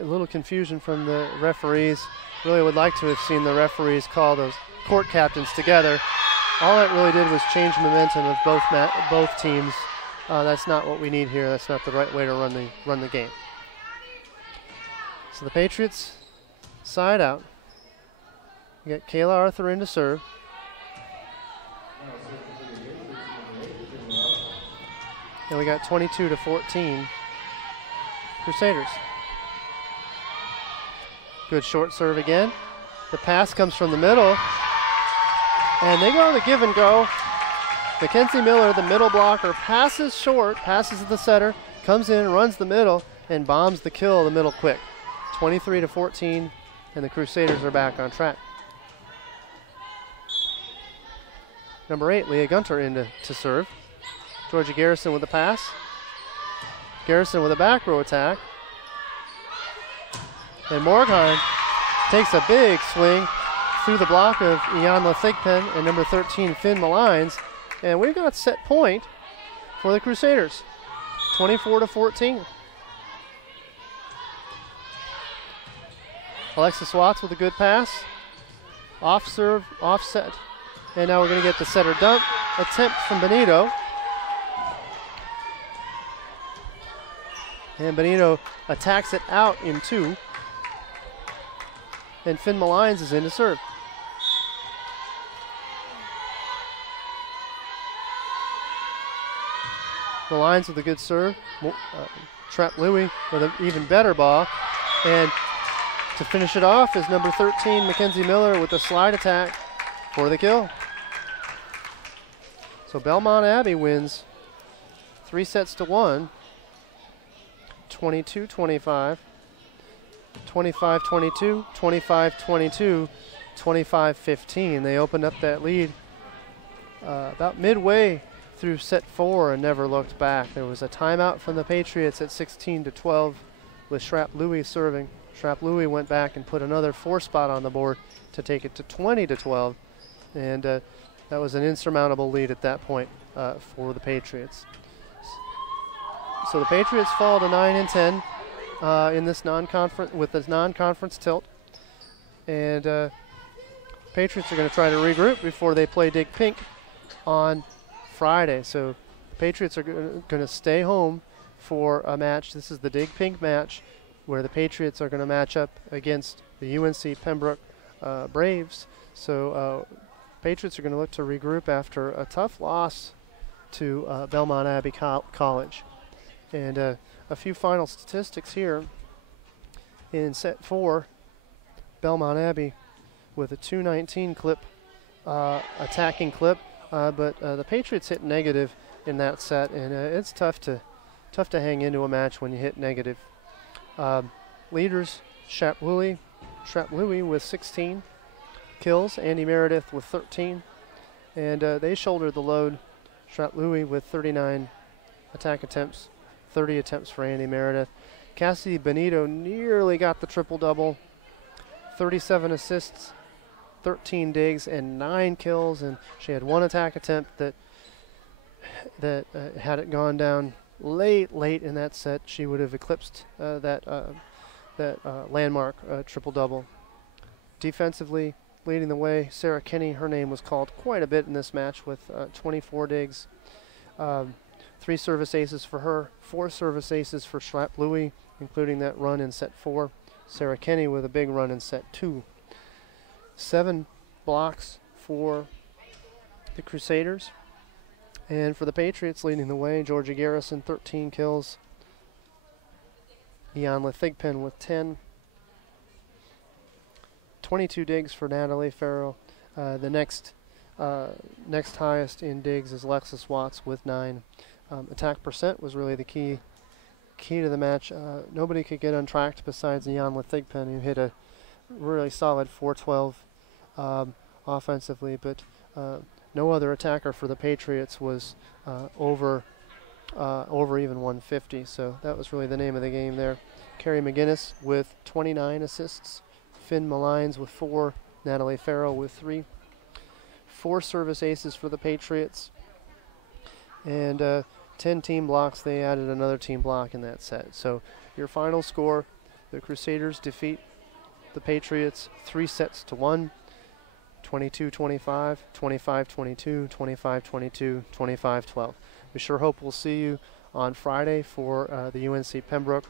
a little confusion from the referees. Really would like to have seen the referees call those court captains together. all that really did was change momentum of both teams. That's not what we need here. That's not the right way to run the game. So the Patriots side out. You got Kayla Arthur in to serve. And we got 22-14 Crusaders. Good short serve again. The pass comes from the middle. And they go to the give and go. Mackenzie Miller, the middle blocker, passes short, passes to the center, comes in, runs the middle, and bombs the kill the middle quick. 23-14, and the Crusaders are back on track. Number 8, Leah Gunter in to serve. Georgia Garrison with the pass. Garrison with a back row attack. And Morgheim takes a big swing through the block of Ianla Thigpen and number 13, Finn Malines. And we've got set point for the Crusaders, 24-14. Alexis Watts with a good pass. Off serve, offset. And now we're going to get the setter dump attempt from Benito. And Benito attacks it out in 2. And Finn Malines is in to serve. Malines with a good serve. Trap Louie with an even better ball. And to finish it off is number 13, Mackenzie Miller with a slide attack for the kill. So Belmont Abbey wins 3-1, 22-25, 25-22, 25-22, 25-15. They opened up that lead about midway through set 4 and never looked back. There was a timeout from the Patriots at 16-12 with Shrap Louie serving. Shrap Louie went back and put another 4 spot on the board to take it to 20-12. And that was an insurmountable lead at that point for the Patriots. So the Patriots fall to 9-10 in this non-conference with this non-conference tilt, and Patriots are going to try to regroup before they play Dig Pink on Friday. So the Patriots are going to stay home for a match. This is the Dig Pink match where the Patriots are going to match up against the UNC Pembroke Braves. So Patriots are going to look to regroup after a tough loss to Belmont Abbey College. And a few final statistics here. In set 4, Belmont Abbey with a 219 clip, attacking clip, but the Patriots hit negative in that set, and it's tough to hang into a match when you hit negative. Leaders, Shrap Louie with 16 kills, Andy Meredith with 13, and they shouldered the load. Shrap Louie with 39 attack attempts, 30 attempts for Andy Meredith. Cassidy Benito nearly got the triple-double, 37 assists, 13 digs, and 9 kills, and she had 1 attack attempt that had it gone down late in that set, she would have eclipsed that landmark triple-double. Defensively, leading the way, Sarah Kinney, her name was called quite a bit in this match with 24 digs. 3 service aces for her, 4 service aces for Shrap Louie, including that run in set 4. Sarah Kinney with a big run in set 2. 7 blocks for the Crusaders. And for the Patriots, leading the way, Georgia Garrison, 13 kills. Ianla Thigpen with 10. 22 digs for Natalie Farrell. The next highest in digs is Alexis Watts with 9. Attack percent was really the key to the match. Nobody could get untracked besides Ianla Thigpen, who hit a really solid 412 offensively, but no other attacker for the Patriots was over even 150. So that was really the name of the game there. Carrie McGinnis with 29 assists. Finn Malines with 4. Natalie Farrell with 3. 4 service aces for the Patriots. And 10 team blocks. They added another team block in that set. So your final score, the Crusaders defeat the Patriots 3-1, 22-25, 25-22, 25-22, 25-12. We sure hope we'll see you on Friday for the UNC Pembroke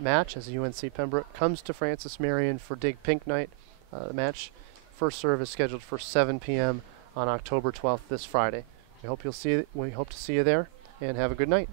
match, as UNC Pembroke comes to Francis Marion for Dig Pink Night. The match first serve is scheduled for 7 p.m. on October 12th, this Friday. We hope to see you there, and have a good night.